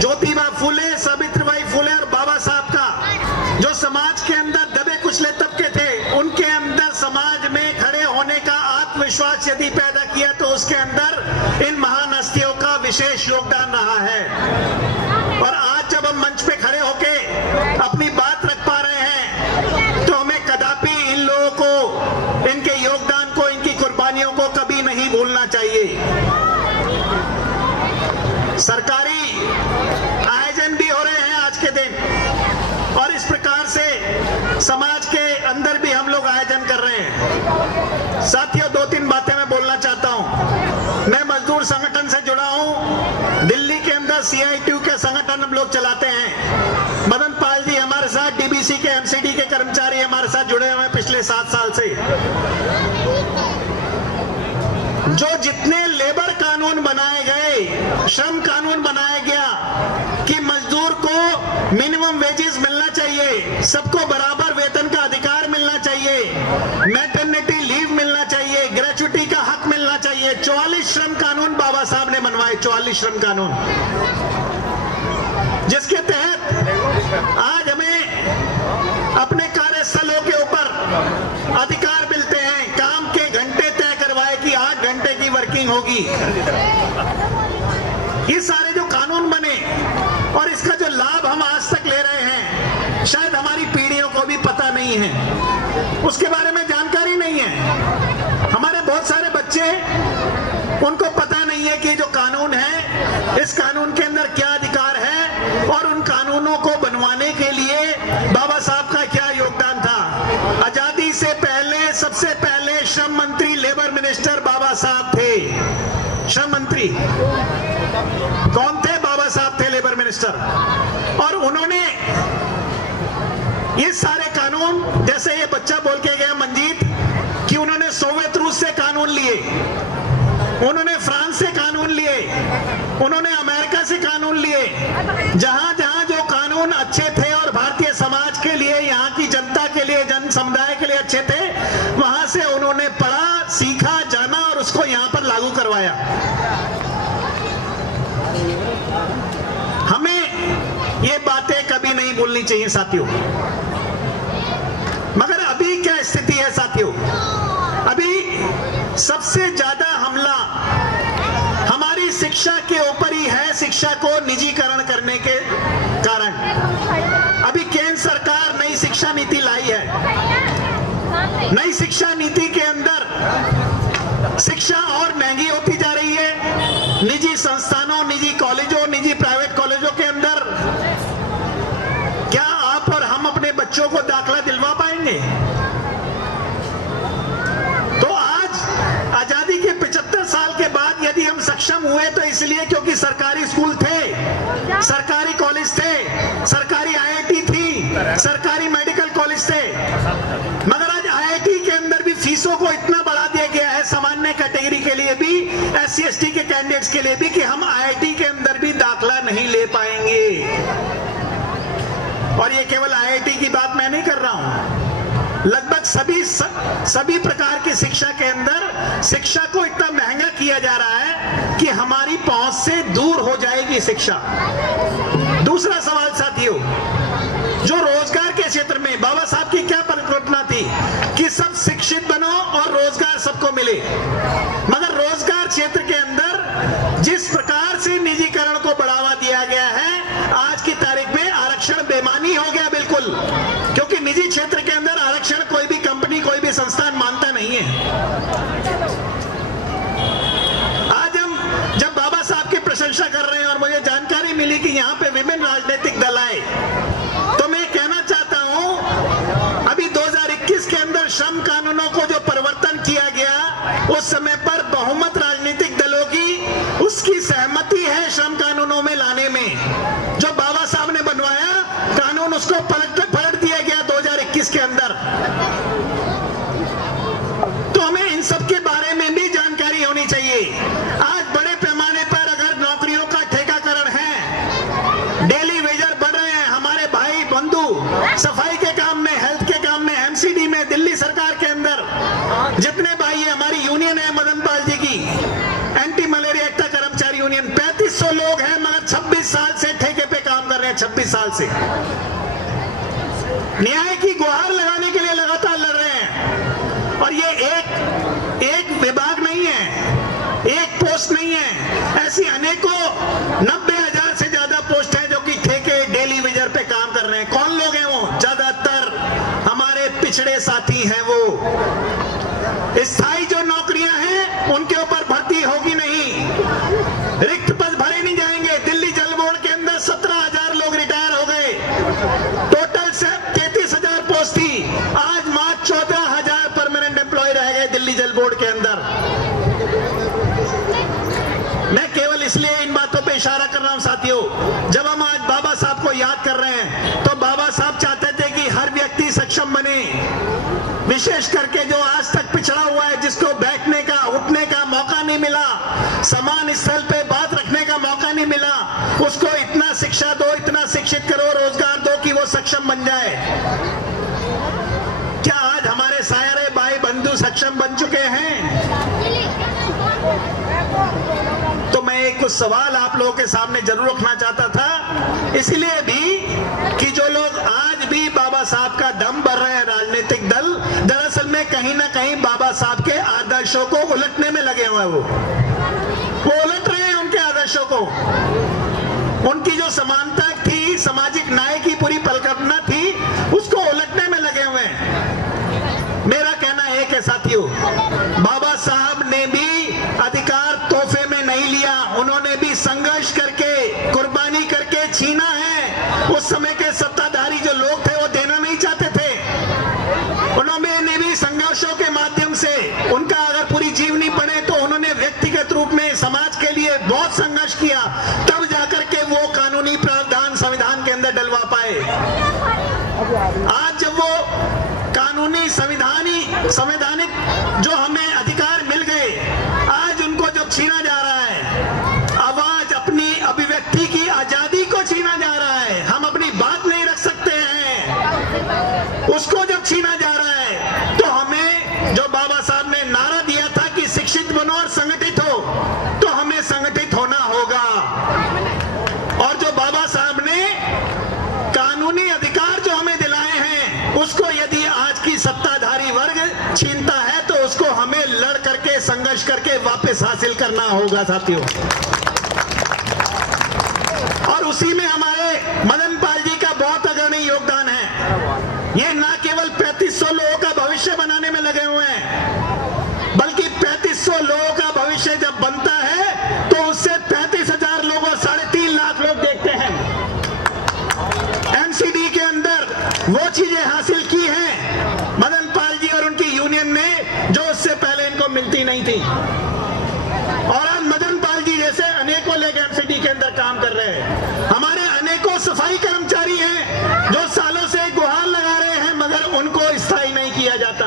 ज्योतिबा फूले, सावित्रीबाई फूले और बाबा साहब का जो समाज के अंदर दबे कुचले तबके थे, उनके अंदर समाज में खड़े होने का आत्मविश्वास यदि पैदा किया तो उसके अंदर इन महान विशेष योगदान रहा है। और आज जब हम मंच पे खड़े होके हैं और इस प्रकार से समाज के अंदर भी हम लोग आयोजन कर रहे हैं। साथियों, 2-3 बातें मैं बोलना चाहता हूं। मैं मजदूर संगठन से जुड़ा हूं। दिल्ली के अंदर CITU के संगठन हम लोग चलाते हैं। मदन पाल जी हमारे साथ, DBC के MCD के कर्मचारी हमारे साथ जुड़े हुए हैं पिछले 7 साल से। जो जितने लेबर कानून बनाए गए, श्रम कानून बनाया गया कि मजदूर को मिनिमम वेजेस मिलना चाहिए, सबको बराबर वेतन का अधिकार मिलना चाहिए, मैटरनिटी लीव मिलना चाहिए, ग्रेच्युटी का हक मिलना चाहिए। 44 श्रम कानून बाबा साहब ने बनवाए, 44 श्रम कानून, जिसके तहत आज हमें अपने कार्यस्थलों के ऊपर अधिकार मिलते हैं। काम के घंटे तय करवाए कि 8 घंटे की वर्किंग होगी। ये सारे जो कानून बने और इसका जो लाभ हम आज तक ले रहे हैं, शायद हमारी पीढ़ियों को भी पता नहीं है, उसके बारे में जानकारी नहीं है। हमारे बहुत सारे बच्चे, उनको पता नहीं है कि जो कानून है, इस कानून के अंदर क्या अधिकार है और उन कानूनों को बनवाने के लिए बाबा साहब का क्या योगदान था। आजादी से पहले सबसे पहले श्रम मंत्री, लेबर मिनिस्टर बाबा साहब थे। श्रम मंत्री कौन थे? बाबा साहब थे, लेबर मिनिस्टर। और उन्होंने ये सारे कानून, जैसे ये बच्चा बोल के गया मंजीत, कि उन्होंने सोवियत रूस से कानून लिए, उन्होंने फ्रांस से कानून लिए, उन्होंने अमेरिका से कानून लिए। जहां जहां जो कानून अच्छे थे और भारतीय समाज के लिए, यहाँ की जनता के लिए, जन समुदाय के लिए अच्छे थे, वहां से उन्होंने पढ़ा, सीखा, जाना और उसको यहाँ पर लागू करवाया। हमें ये बातें कभी नहीं भूलनी चाहिए साथियों। मगर अभी क्या स्थिति है साथियों? अभी सबसे ज्यादा हमला हमारी शिक्षा के ऊपर ही है, शिक्षा को निजीकरण करने के कारण। अभी केंद्र सरकार नई शिक्षा नीति लाई है। नई शिक्षा नीति के अंदर शिक्षा और महंगी होती जा रही है। निजी संस्थानों, निजी कॉलेजों, निजी प्राइवेट कॉलेजों के अंदर क्या आप और हम अपने बच्चों को दाखला दिलवा पाएंगे? तो आज आजादी के 75 साल के बाद यदि हम सक्षम हुए तो इसलिए क्योंकि सरकारी स्कूल थे, सरकारी कॉलेज थे, सरकारी IIT थी, सरकारी मेडिकल कॉलेज थे। मगर आज IIT के अंदर भी फीसों को इतना बढ़ा दिया गया है, सामान्य कैटेगरी के लिए भी, SC ST के कैंडिडेट्स के लिए भी, कि हम IIT के अंदर भी दाखला नहीं ले पाएंगे। और ये केवल IIT की बात मैं नहीं कर रहा हूं, लगभग सभी प्रकार की शिक्षा के अंदर शिक्षा को इतना महंगा किया जा रहा है कि हमारी पहुंच से दूर हो जाएगी शिक्षा। दूसरा सवाल साथियों, जो रोजगार के क्षेत्र में बाबा साहब की क्या परिकल्पना थी कि सब शिक्षित बनो और रोजगार सबको मिले। मगर रोजगार क्षेत्र के अंदर जिस प्रकार से निजीकरण को बढ़ावा दिया गया है, आज की तारीख में आरक्षण बेमानी हो गया बिल्कुल, क्योंकि निजी क्षेत्र के अंदर आरक्षण कोई भी कंपनी, कोई भी संस्थान मानता नहीं है। आज हम जब बाबा साहब की प्रशंसा कर रहे हैं और मुझे जानकारी मिली कि यहाँ पे विभिन्न राजनीतिक दल आए, तो मैं कहना चाहता हूं, अभी 2021 के अंदर श्रम कानूनों को जो परिवर्तन किया गया, उस समय पर बहुमत राजनीतिक दलों की उसकी सहमति है श्रम कानूनों में लाने में। जो बाबा साहब ने बनवाया कानून, उसको पलट दिया गया 2021 के अंदर। तो हमें इन सब के बारे में भी जानकारी होनी चाहिए। आज बड़े पैमाने पर अगर नौकरियों का ठेकाकरण है, डेली वेजर बढ़ रहे हैं, हमारे भाई बंधु सफाई के काम में, हेल्थ के काम में, MCD में, दिल्ली सरकार के अंदर जितने भाई है, हमारी यूनियन है मदन पाल जी की, एंटी मलेरिया एक्ट कर्मचारी यूनियन, 3500 लोग हैं, मगर 26 साल से ठेके पे काम कर रहे हैं। 26 साल से न्याय की गुहार लगाने के लिए लगातार लड़ रहे हैं। और ये एक विभाग नहीं है, एक पोस्ट नहीं है, ऐसी अनेकों 90,000 से ज्यादा पोस्ट है जो कि ठेके, डेली वेजर पे काम कर रहे हैं। कौन लोग हैं वो? ज्यादातर हमारे पिछड़े साथी हैं। वो स्थायी जो नौकरियां हैं उनके ऊपर भर्ती होगी नहीं, रिक्त पद भरे नहीं जाएंगे। दिल्ली जल बोर्ड के अंदर 17,000 लोग रिटायर हो गए। टोटल सिर्फ 33,000 पोस्ट थी, आज मात्र 14,000 परमानेंट एम्प्लॉय रह गए दिल्ली जल बोर्ड के अंदर। मैं केवल इसलिए इन बातों पे इशारा कर रहा हूं साथियों, जब हम आज बाबा साहब को याद कर रहे हैं तो बाबा साहब चाहते थे कि हर व्यक्ति सक्षम बने, विशेष करके जो आज तक पिछड़ा हुआ है, जिसको बैठने का उठने का मौका नहीं मिला, समान स्थल पे बात रखने का मौका नहीं मिला, उसको इतना शिक्षा दो, इतना शिक्षित करो, रोजगार दो कि वो सक्षम बन जाए। क्या आज हमारे सारे भाई बंधु सक्षम बन चुके हैं? तो मैं एक कुछ सवाल आप लोगों के सामने जरूर रखना चाहता था, इसलिए भी कि जो लोग आज भी बाबा साहब का दम भर रहे हैं, राजनीतिक दल, दरअसल में कहीं ना कहीं बाबा साहब के आदर्शों को उलटने में लगे हुए हैं। वो उलट रहे हैं उनके आदर्शों को। उनकी जो समानता थी, सामाजिक न्याय की पूरी परिकल्पना थी, उसको उलटने में लगे हुए हैं। मेरा कहना एक है साथियों, बाबा साहब ने भी अधिकार तोहफे में नहीं लिया, उन्होंने भी संघर्ष करके, कुर्बानी करके छीना है। उस समय के सत्ताधारी जो लोग थे वो देना नहीं चाहते थे, उन्होंने भी संघर्षों के माध्यम से, उनका अगर पूरी जीवनी पढ़े तो उन्होंने व्यक्तिगत रूप में समाज के लिए बहुत संघर्ष किया, तब जाकर के वो कानूनी प्रावधान संविधान के अंदर डलवा पाए। आज जब वो कानूनी संवैधानिक जो हमें अधिकार मिल गए, आज उनको जब छीना जा रहा है, आवाज, अपनी अभिव्यक्ति की आजादी को छीना जा रहा है, हम अपनी बात नहीं रख सकते हैं, उसको जब छीना जा रहा है, तो हमें जो बाबा साहब ने नारा दिया था कि शिक्षित बनो और संगठित हो, तो हमें संगठित होना होगा। और जो बाबा साहब ने कानूनी अधिकार जो हमें दिलाए हैं, उसको यदि आज की सत्ताधारी वर्ग छीनता है तो उसको हमें लड़ करके, संघर्ष करके वापस हासिल करना होगा साथियों। और उसी में हमारे मदन पाल जी का बहुत अग्रणी योगदान है। ये ना केवल 3500 लोगों का भविष्य बनाने में लगे हुए हैं, बल्कि 3500 लोगों का भविष्य जब बनता है तो उससे 35,000 लोगों, 3.5 लाख लोग देखते हैं। एमसीडी के अंदर वो चीजें हासिल की हैं मदन पाल जी और उनकी यूनियन ने, जो उससे पहले इनको मिलती नहीं थी। और आज मदन पाल जी जैसे अनेकों लोग एमसीडी के अंदर काम कर रहे हैं। हमारे अनेकों सफाई कर्मचारी हैं जो सालों से गुहार लगा रहे हैं, मगर उनको स्थायी नहीं किया जाता।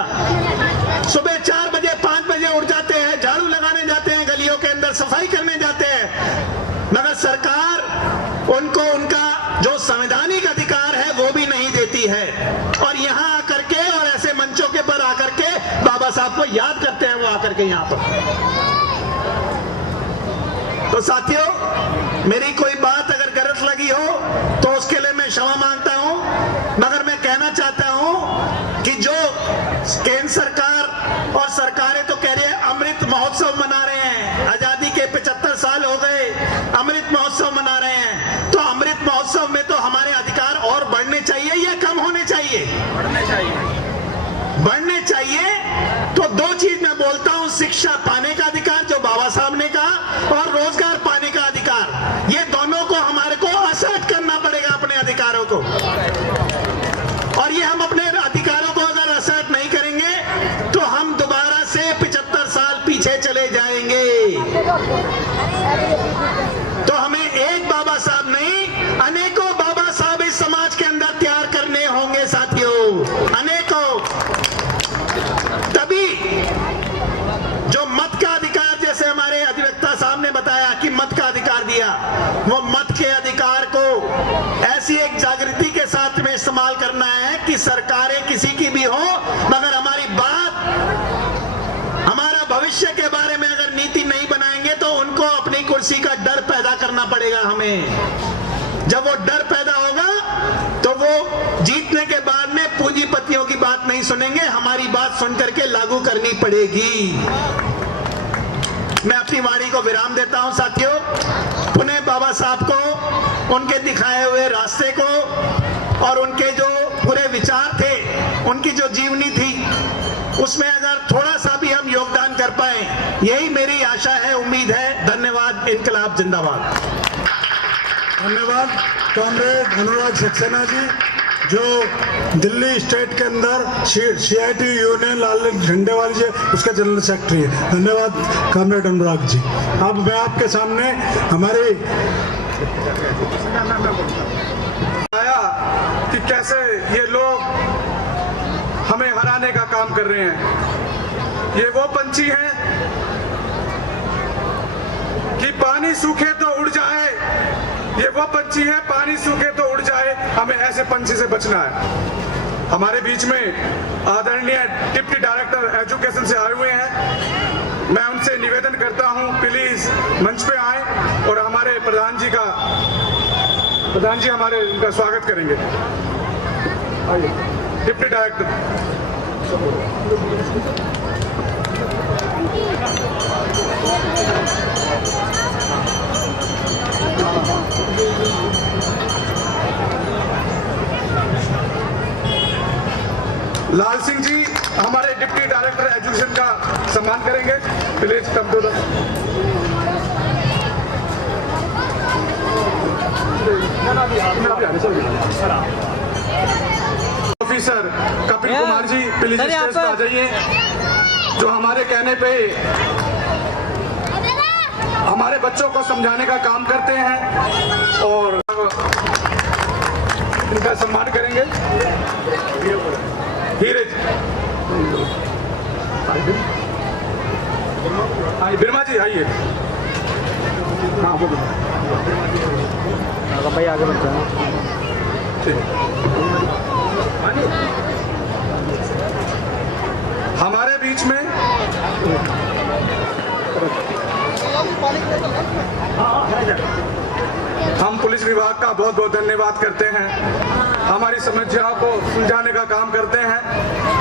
सुबह 4 बजे 5 बजे उठ जाते हैं, झाड़ू लगाने जाते हैं, गलियों के अंदर सफाई करने जाते हैं, मगर सरकार उनको उनका जो संवैधानिक अधिकार है वो भी नहीं देती है। और यहाँ आकर के और ऐसे मंचों के पर आकर के बाबा साहब को याद करते हैं वो आकर के यहाँ पर। तो साथियों, मेरी कोई बात अगर गलत लगी हो तो उसके लिए मैं क्षमा मांगता हूं, मगर मैं कहना चाहता हूं कि जो केंद्र सरकार और सरकारें तो कह रही है अमृत महोत्सव मना रहे हैं, आजादी के 75 साल हो गए, अमृत महोत्सव मना रहे हैं, तो अमृत महोत्सव में तो हमारे अधिकार और बढ़ने चाहिए या कम होने चाहिए? बढ़ने चाहिए। बढ़ने चाहिए तो दो चीज मैं बोलता हूं, शिक्षा पाने का अधिकार जो बाबा साहब ने कहा, और रोजगार पाने का अधिकार। ये दोनों को हमारे को असर्ट करना पड़ेगा, अपने अधिकारों को। और ये हम अपने अधिकारों को अगर असर्ट नहीं करेंगे तो हम दोबारा से 75 साल पीछे चले जाएंगे। तो हमें एक बाबा साहब नहीं, अनेकों बाबा साहब इस समाज के अंदर तैयार करने होंगे साथियों, अनेकों। तभी जो मत का अधिकार, जैसे हमारे अधिवक्ता साहब ने बताया कि मत का अधिकार दिया, वो मत के अधिकार को ऐसी एक जागृति के साथ में इस्तेमाल करना है कि सरकारें किसी की भी हो, मगर हमारी बात, हमारा भविष्य के बारे में अगर नीति नहीं बनाएंगे तो उनको अपनी कुर्सी का डर पैदा करना पड़ेगा हमें। जब वो डर पैदा होगा तो वो जीतने के बाद में पूंजीपतियों की बात नहीं सुनेंगे, हमारी बात सुन करके लागू करनी पड़ेगी। मैं अपनी वाणी को विराम देता हूं साथियों। पुनः बाबा साहब को, उनके दिखाए हुए रास्ते को और उनके जो पूरे विचार थे, उनकी जो जीवनी थी, उसमें अगर थोड़ा सा भी हम योगदान कर पाए, यही मेरी आशा है, उम्मीद है। धन्यवाद। इनकलाब जिंदाबाद। धन्यवाद कॉमरेड अनुराग सक्सेना जी, जो दिल्ली स्टेट के अंदर CIT यूनियन लाल झंडे वाली जी उसका जनरल सेक्रेटरी है। धन्यवाद कॉमरेड अनुराग जी। अब मैं आपके सामने हमारे आया कि कैसे ये लोग हमें हराने का काम कर रहे हैं। ये वो पंछी हैं कि पानी सूखे तो उड़ जाए, ये वो पंछी है पानी सूखे तो उड़ जाए, हमें ऐसे पंछी से बचना है। हमारे बीच में आदरणीय डिप्टी डायरेक्टर एजुकेशन से आए हुए हैं, मैं उनसे निवेदन करता हूं प्लीज मंच पे आए और हमारे प्रधान जी हमारे उनका स्वागत करेंगे। डिप्टी डायरेक्टर लाल सिंह जी हमारे डिप्टी डायरेक्टर एजुकेशन का सम्मान करेंगे। Please come to the officer Kapil Kumar ji please stage पर आ जाइए, जो हमारे कहने पे हमारे बच्चों को समझाने का काम करते हैं और इनका सम्मान करेंगे। धीरज आइए, बिरमा जी आइए। हाँ भाई आगे बढ़ते हैं। हमारे बीच में हम पुलिस विभाग का बहुत बहुत धन्यवाद करते हैं, हमारी समस्याओं को सुलझाने का काम करते हैं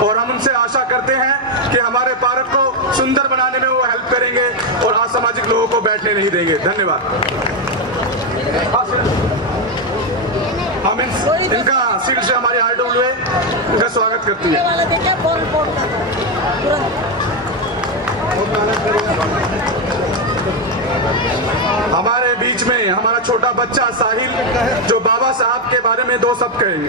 और हम उनसे आशा करते हैं कि हमारे पार्क को सुंदर बनाने में वो हेल्प करेंगे और असामाजिक लोगों को बैठने नहीं देंगे। धन्यवाद। हम इनका सीट से हमारी RWA इनका स्वागत करती है। हमारे बीच में हमारा छोटा बच्चा साहिल, जो बाबा साहब के बारे में 2 शब्द कहेंगे।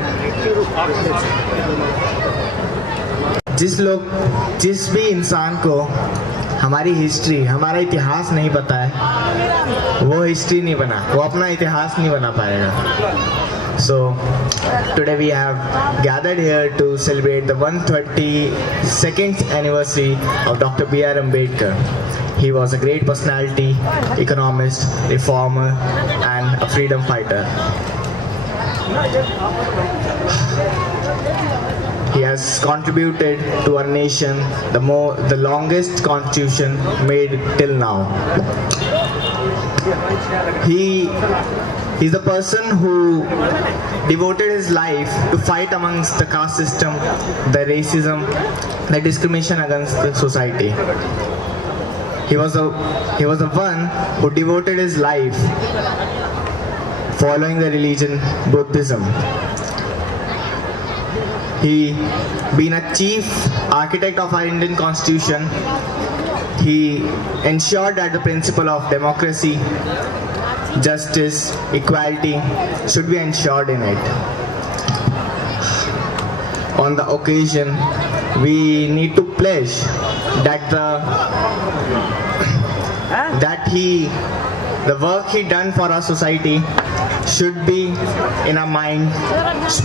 जिस भी इंसान को हमारी हिस्ट्री, हमारा इतिहास नहीं पता है, वो हिस्ट्री नहीं बना, वो अपना इतिहास नहीं बना पाएगा। So today we have gathered here to celebrate the 132nd anniversary of Dr. B.R. Ambedkar. He was a great personality, economist, reformer, and a freedom fighter. He has contributed to our nation the longest constitution made till now. He's the person who devoted his life to fight amongst the caste system, the racism, the discrimination against the society. He was the one who devoted his life following the religion Buddhism. He being a chief architect of our Indian Constitution, he ensured that the principle of democracy, justice, equality should be ensured in it. On the occasion, we need to pledge that the work he done for our society should be in our mind.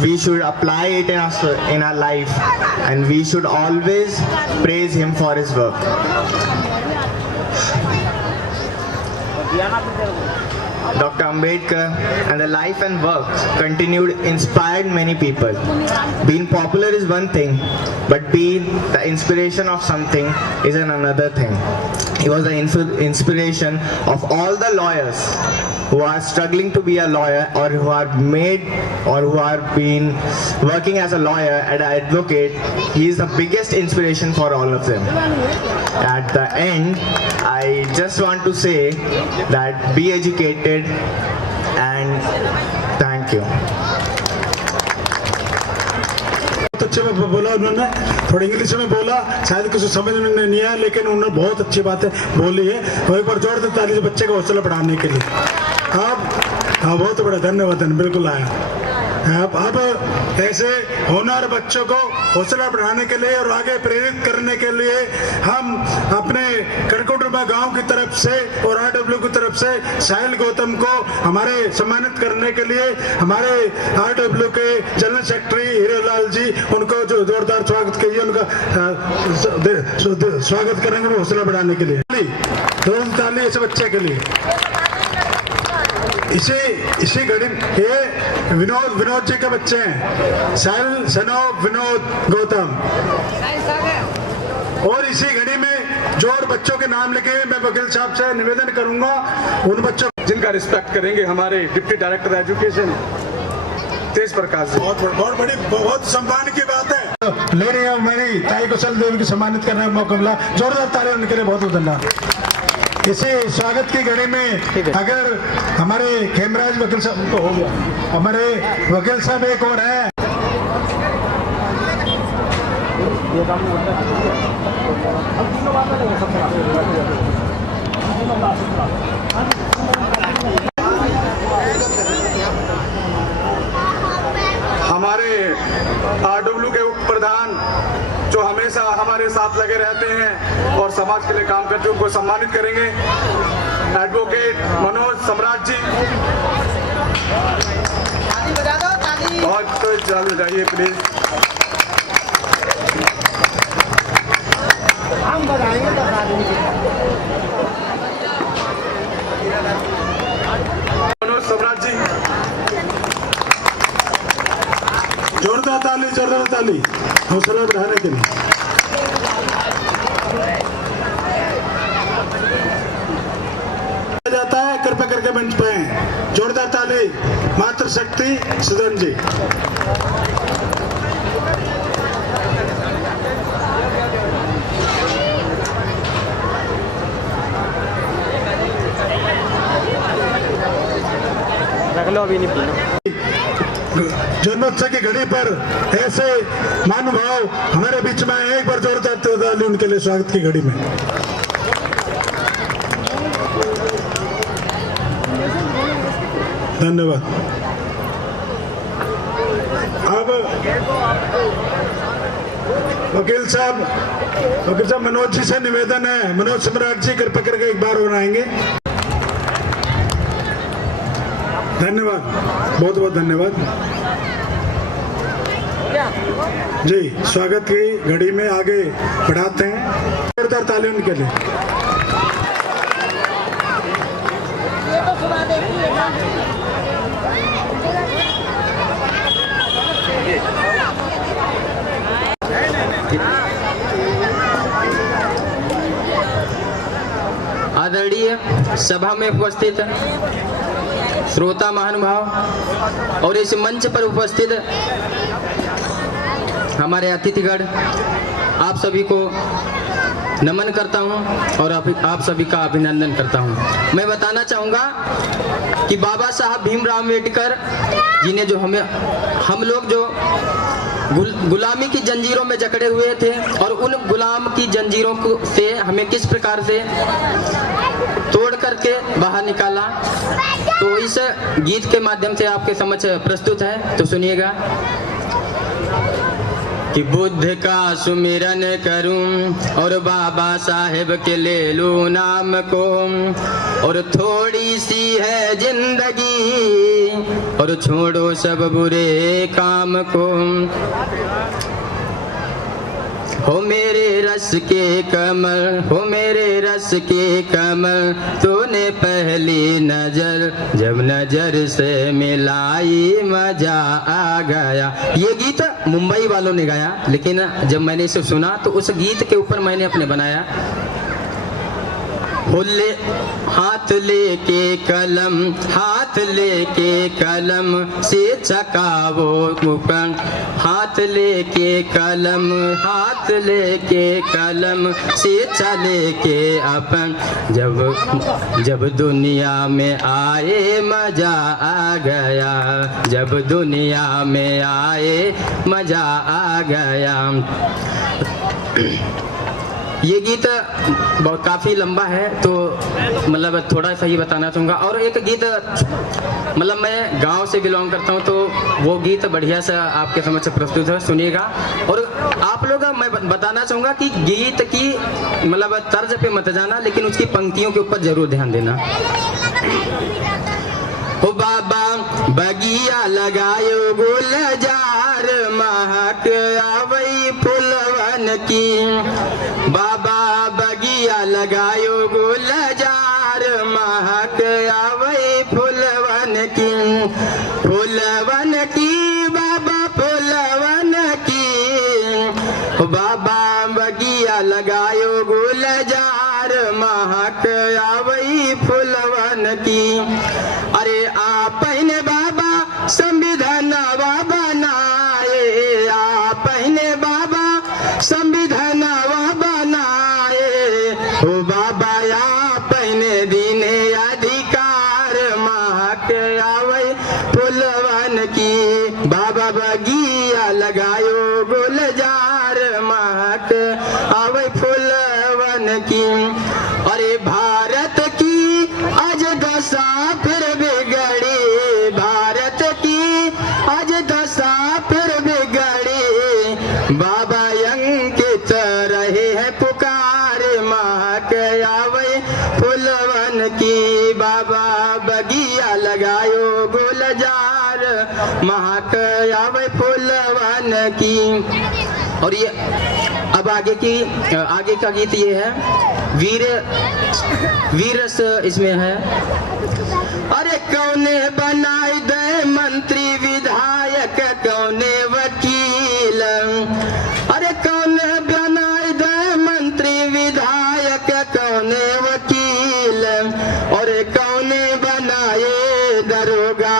We should apply it in our life, and we should always praise him for his work. Dr. Ambedkar and the life and work continued inspired many people. Being popular is one thing, but being the inspiration of something is another thing. He was the inspiration of all the lawyers who are struggling to be a lawyer, or who are been working as a lawyer and an advocate. He is the biggest inspiration for all of them. At the end, I just want to say that be educated and thank you. अच्छे में बोला उन्होंने, थोड़ी इंग्लिश में बोला, शायद कुछ समझ में नहीं आया, लेकिन उन्होंने बहुत अच्छी बातें बोली है। वो एक बार जोर से ताली से बच्चे का हौसला बढ़ाने के लिए। अब हाँ, बहुत बड़ा धन्यवाद, बिल्कुल आया। अब ऐसे होनहार बच्चों को हौसला बढ़ाने के लिए और आगे प्रेरित करने के लिए हम अपने करकोटरमा गांव की तरफ से और आरडब्ल्यू की तरफ से साहिल गौतम को हमारे सम्मानित करने के लिए हमारे आरडब्ल्यू के जनरल सेक्रेटरी हीरेलाल जी, उनको जो जोरदार स्वागत कीजिए, उनका स्वागत करेंगे हौसला बढ़ाने के लिए। ताली इस बच्चे के लिए। इसी घड़ी ये विनोद जी के बच्चे हैं, साहिल सन ऑफ विनोद गौतम। और इसी घड़ी में जो और बच्चों के नाम लिखे, मैं वकील साहब से निवेदन करूंगा उन बच्चों जिनका रिस्पेक्ट करेंगे हमारे डिप्टी डायरेक्टर एजुकेशन तेज प्रकाश जी। बहुत बड़ी, बहुत सम्मान की बात है। ले रही है मेरी ताई कुशल देवी को सम्मानित करने का मौका मिला, जोरदार ताली उनके लिए बहुत बहुत धन्यवाद। इसी स्वागत की घड़ी में अगर हमारे खेमराज वकील साहब तो हो गया, हमारे वकील साहब एक और है, हमारे आरडब्ल्यू के उप प्रधान जो हमेशा हमारे साथ लगे रहते हैं और समाज के लिए काम करते हैं, उनको सम्मानित करेंगे। एडवोकेट मनोज सम्राट जी, बहुत चालू जाइए प्लीज। हम बताएंगे मनोज सम्राट जी, जोरदार ताली हौसला बढ़ाने के लिए। जाता है, कृपया करके मंच पे हैं। जोरदार ताली मातृशक्ति सदन जी। जन्मोत्सव की घड़ी पर ऐसे महानुभाव हमारे बीच में, एक बार जोरदार ताली उनके लिए स्वागत की घड़ी में। धन्यवाद। अब वकील साहब मनोज जी से निवेदन है, मनोज सम्राट जी कृपया करके एक बार और आएंगे। धन्यवाद, बहुत बहुत धन्यवाद जी। स्वागत की घड़ी में आगे बढ़ाते हैं, जोरदार ताली उनके लिए। आदरणीय सभा में उपस्थित श्रोता महानुभाव और इस मंच पर उपस्थित हमारे अतिथिगण, आप सभी को नमन करता हूं और आप सभी का अभिनंदन करता हूं। मैं बताना चाहूँगा कि बाबा साहब भीमराव अम्बेडकर जिन्हें जो हम लोग जो गुलामी की जंजीरों में जकड़े हुए थे और उन गुलाम की जंजीरों से हमें किस प्रकार से तोड़ करके बाहर निकाला, तो इस गीत के माध्यम से आपके समक्ष प्रस्तुत है, तो सुनिएगा। कि बुद्ध का सुमिरन करूं और बाबा साहेब के ले लूं नाम को, और थोड़ी सी है जिंदगी और छोड़ो सब बुरे काम को। हो मेरे रस के कमल, हो मेरे रस के कमल, तूने पहली नजर जब नजर से मिलाई मजा आ गया। ये गीत मुंबई वालों ने गाया, लेकिन जब मैंने इसे सुना तो उस गीत के ऊपर मैंने अपने बनाया। हाथ लेके कलम, हाथ लेके कलम से चकावो मुकन, हाथ लेके कलम, हाथ लेके कलम से चले के अपन, जब दुनिया में आए मजा आ गया, जब दुनिया में आए मजा आ गया। ये गीत बहुत काफ़ी लंबा है, तो मतलब थोड़ा सा ही बताना चाहूँगा। और एक गीत मतलब मैं गांव से बिलोंग करता हूँ, तो वो गीत बढ़िया सा आपके समक्ष प्रस्तुत है, सुनिएगा। और आप लोग मैं बताना चाहूँगा कि गीत की मतलब तर्ज पे मत जाना, लेकिन उसकी पंक्तियों के ऊपर जरूर ध्यान देना। ओ बाबा बगिया लगायो गुलजार महक आवई फुलवन की, बाबा बगिया लगायो गुलजार महक आवई फुलवन की, फुलवन की बाबा फुलवन की, बाबा बगिया लगायो गुलजार महक आवई फुलवन की। अरे आपने बाबा संविधानवा बनाए, आपने बाबा संविधानवा बनाए, ओ बाबा आपने दीने अधिकार महक आवै फुलवन की, बाबा बगिया लगायो गुलजार महक आवै फुलवन की। अरे भारत की आज दशा फिर बिगड़ी, भारत की आज दशा फिर बिगड़ी, बाबा अंकित रहे हैं पुकार महक आवै फुलवन की, बाबा बगिया लगायो गुलजार महक आवै फुलवन की। और ये अब आगे का गीत ये है, वीरस इसमें है। अरे कौने बनाई दे मंत्री विधायक कौने वकील, अरे कौने बनाई दे मंत्री विधायक कौने वकील, और कौने बनाए दरोगा,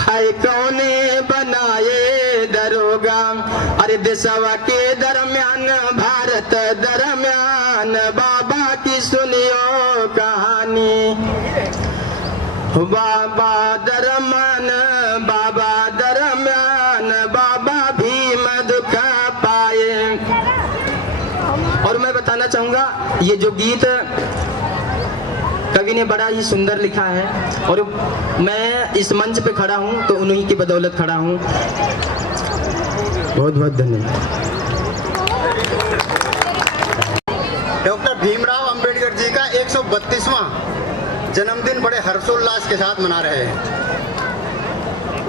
हाय कौने बनाए दरोगा। अरे देशवा के दरमियान भारत दरमियान बाबा की सुनियो कहानी, बाबा दरमन बाबा दरम्यान बाबा भीम दुख पाए। और मैं बताना चाहूँगा ये जो गीत कवि ने बड़ा ही सुंदर लिखा है, और मैं इस मंच पे खड़ा हूँ तो उन्हीं की बदौलत खड़ा हूँ। बहुत बहुत धन्यवाद। डॉक्टर भीमराव अंबेडकर जी का 132वां जन्मदिन बड़े हर्षोल्लास के साथ मना रहे हैं।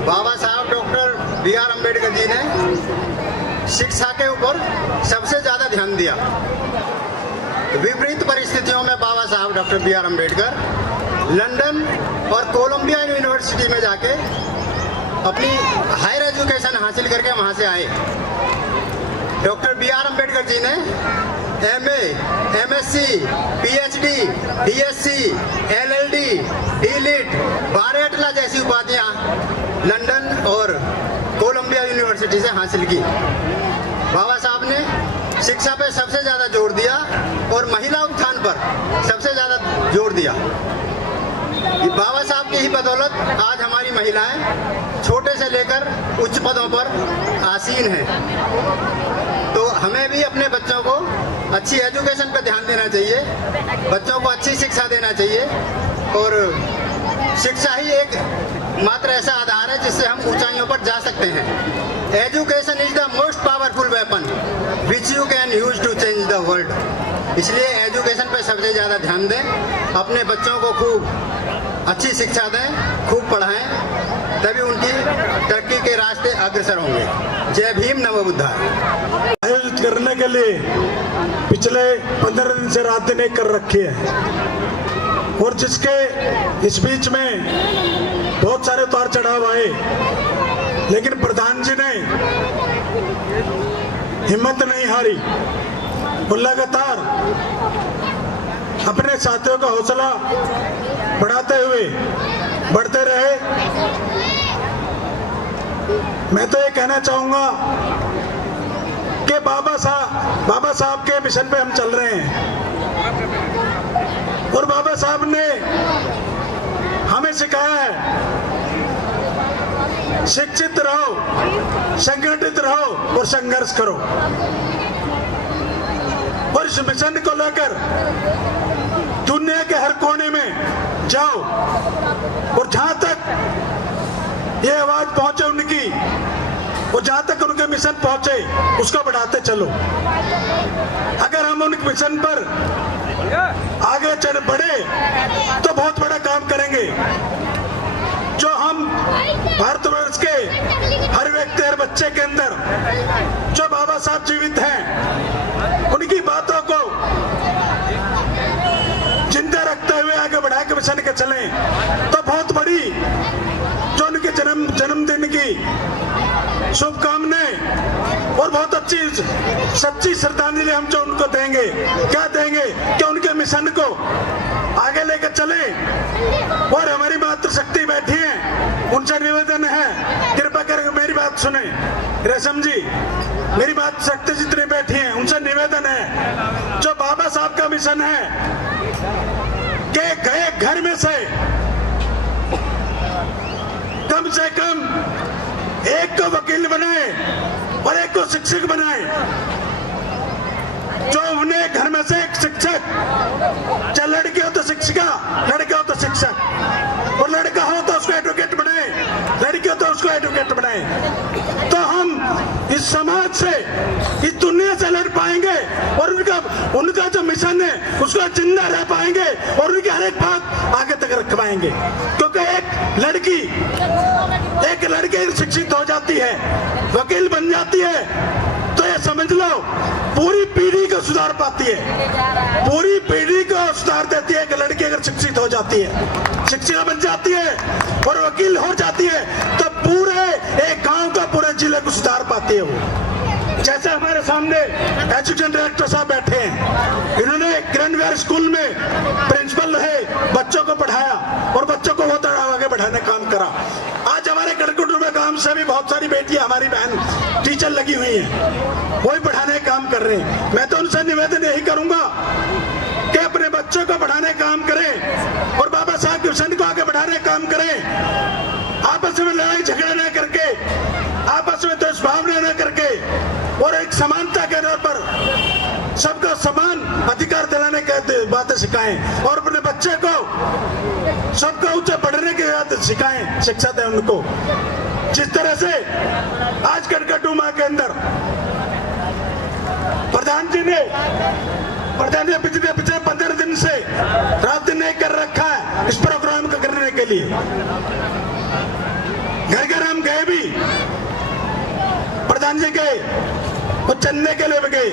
बाबा साहब डॉक्टर बी.आर. अंबेडकर जी ने शिक्षा के ऊपर सबसे ज़्यादा ध्यान दिया। विपरीत परिस्थितियों में बाबा साहब डॉक्टर बी.आर. अंबेडकर लंदन और कोलंबिया यूनिवर्सिटी में जाके अपनी हायर एजुकेशन हासिल करके वहाँ से आए। Doctor B R. अंबेडकर जी ने MA, MSc, PhD, DSc, LLD, DLitt, bar at law जैसी उपाधियां लंदन और कोलंबिया यूनिवर्सिटी से हासिल की। बाबा साहब ने शिक्षा पे सबसे ज़्यादा जोर दिया और महिला उत्थान पर सबसे ज़्यादा जोर दिया। बाबा साहब की ही बदौलत आज हमारी महिलाएं छोटे से लेकर उच्च पदों पर आसीन हैं। तो हमें भी अपने बच्चों को अच्छी एजुकेशन पर ध्यान देना चाहिए, बच्चों को अच्छी शिक्षा देना चाहिए, और शिक्षा ही एक मात्र ऐसा आधार है जिससे हम ऊंचाइयों पर जा सकते हैं। Education is the most powerful weapon which you can use to change the world. इसलिए एजुकेशन पर सबसे ज़्यादा ध्यान दें, अपने बच्चों को खूब अच्छी शिक्षा दें, खूब पढ़ाएं, तभी उनकी तरक्की के रास्ते अग्रसर होंगे। जय भीम, नमो बुद्धाय। आयोजित करने के लिए पिछले 15 दिन से रात दिन एक कर रखी है, और जिसके इस बीच में बहुत सारे उतार चढ़ाव आए, लेकिन प्रधान जी ने हिम्मत नहीं हारी और लगातार अपने साथियों का हौसला बढ़ाते हुए बढ़ते रहे। मैं तो ये कहना चाहूंगा कि बाबा साहब के मिशन पे हम चल रहे हैं, और बाबा साहब ने हमें सिखाया है शिक्षित रहो, संगठित रहो और संघर्ष करो। और इस मिशन को लेकर दुनिया के हर कोने में जाओ और जहां तक ये आवाज पहुंचे उनकी और जहां तक उनके मिशन पहुंचे उसको बढ़ाते चलो। अगर हम उनके मिशन पर आगे चल बढ़े तो बहुत बड़ा काम करेंगे। जो हम भारतवर्ष के हर व्यक्ति हर बच्चे के अंदर जो बाबा साहब जीवित हैं उनकी बातों को जिंदा रखते हुए आगे बढ़ा के मिशन के चलें तो बहुत बड़ी जो उनके जन्मदिन की शुभकामनाएं और बहुत अच्छी सच्ची श्रद्धांजलि हम जो उनको देंगे, क्या देंगे कि उनके मिशन को आगे लेकर चले। और हमारी मातृशक्ति बैठी है, उनसे निवेदन है कृपा करके मेरी बात सुने। रेशम जी, मेरी बात शक्ति जितनी बैठी हैं उनसे निवेदन है, जो बाबा साहब का मिशन है कि गए घर में से कम एक को वकील बनाए और एक को शिक्षक बनाए। जो उन्हें घर में से एक शिक्षक, चाहे लड़की हो तो शिक्षिका, लड़का हो तो शिक्षक, और लड़का हो तो उसको एडवोकेट बनाए, लड़की हो तो उसको एडवोकेट बनाए। तो हम इस समाज से, इस दुनिया से लड़ पाएंगे और उनका जो मिशन है उसको जिंदा रह पाएंगे और उनकी हर एक बात आगे तक रख पाएंगे। क्योंकि एक लड़की शिक्षित हो जाती है, वकील बन जाती है तो ये समझ लो पूरी पीढ़ी को सुधार पाती है, पूरी पीढ़ी को सुधार देती है। कि लड़की अगर शिक्षित हो जाती है, शिक्षिका बन जाती है और वकील हो जाती है तो पूरे एक गांव का पूरे जिले को सुधार पाती है वो। जैसे हमारे सामने एजुकेशन डायरेक्टर साहब बैठे हैं, इन्होंने ग्रैंडवेयर स्कूल में प्रिंसिपल रहे, बच्चों को पढ़ाया और बच्चों को बहुत आगे बढ़ाने का काम करा। आज हमारे कड़कुट में गांव से भी बहुत सारी बेटियां, हमारी बहन टीचर लगी हुई हैं, वही पढ़ाने का काम कर रहे हैं। मैं तो उनसे निवेदन यही करूंगा कि अपने बच्चों को पढ़ाने का काम करें और बाबा साहब के मिशन को आगे बढ़ाने का काम करें। आपस में लड़ाई झगड़ा न करके, आपस में दुष्भाव न करके और एक समानता के आधार पर सबको समान अधिकार दिलाने की बातें सिखाएं और अपने बच्चे को सबको ऊंचे बढ़ने की बात सिखाएं, शिक्षा दें उनको। जिस तरह से आज कड़कटुमा के अंदर प्रधान जी ने पिछले 15 दिन से रात दिन नहीं कर रखा है इस प्रोग्राम को करने के लिए। घर घर हम गए भी, प्रधान जी गए और चलने के लिए भी गए।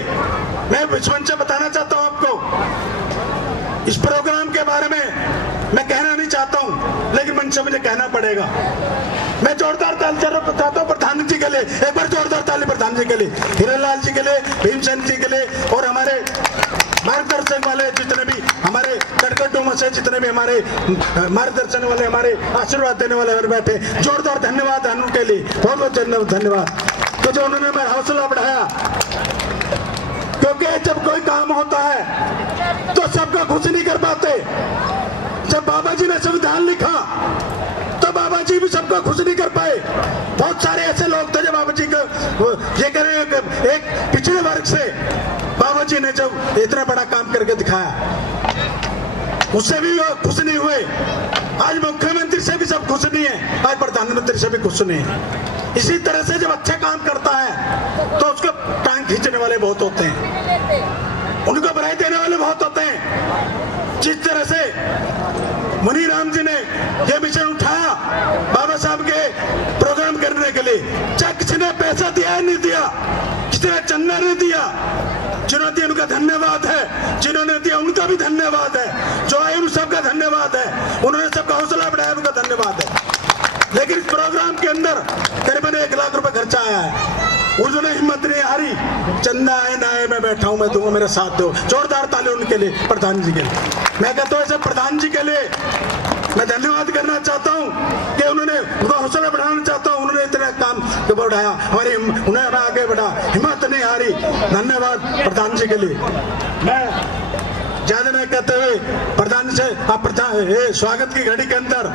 मैं विश्वंच बताना चाहता हूं आपको इस प्रोग्राम के बारे में। मैं कहना नहीं चाहता हूं लेकिन मन से मुझे कहना पड़ेगा। मैं जोरदार ताली चाहता हूं प्रधान जी के लिए, एक बार जोरदार ताली प्रधान जी के लिए, हीरालाल जी के लिए, भीमसेन जी के लिए और हमारे मार्गदर्शन वाले जितने भी हमारे कड़कटुमा से जितने भी हमारे मार्गदर्शन वाले, हमारे आशीर्वाद देने वाले बैठे, जोरदार धन्यवाद उनके लिए, बहुत बहुत धन्यवाद। तो जो उन्होंने मेरा हौसला बढ़ाया, क्योंकि जब कोई काम होता है तो सबका खुश नहीं कर पाते। जब बाबा जी ने संविधान लिखा तो बाबा जी भी सबको खुश नहीं कर पाए। बहुत सारे ऐसे लोग थे जो बाबा जी को ये करें, एक पिछड़े वर्ग से बाबा जी ने जब इतना बड़ा काम करके दिखाया उससे भी खुश नहीं हुए। आज मुख्यमंत्री से भी सब खुश नहीं है, आज प्रधानमंत्री से भी खुश नहीं है। इसी तरह से जब अच्छा काम करता है तो उसको टांग खींचने वाले बहुत होते हैं, उनको बधाई देने वाले बहुत होते हैं। जिस तरह से मुनि राम जी ने यह मिशन उठाया बाबा साहब के प्रोग्राम करने के लिए, चाहे किसी ने पैसा दिया है नहीं दिया, किसी ने चंदा नहीं दिया, जिन्होंने दिया उनका धन्यवाद है, जिन्होंने दिया उनका भी धन्यवाद है, जो आए उन सबका धन्यवाद है, उन्होंने सबका हौसला बढ़ाया उनका धन्यवाद है। लेकिन इस प्रोग्राम के अंदर करीबन 1 लाख रुपए खर्चा आया है, उन्होंने हिम्मत नहीं हारी, चंदा आए ना आए मैं बैठा हूं, मैं दूंगा, मेरा साथ दो। जोरदार ताली उनके लिए, प्रधान जी के लिए। मैं कहता हूं ऐसे प्रधान जी के लिए मैं धन्यवाद करना चाहता हूं कि उन्होंने उनका हौसला बढ़ाना चाहता हूं, उन्होंने इतना काम बढ़ाया, हमारी उन्हें आगे बढ़ा, हिम्मत नहीं हारी। धन्यवाद प्रधान जी के लिए। मैं ज्यादा नहीं कहते हुए प्रधान से आप स्वागत की घड़ी के अंदर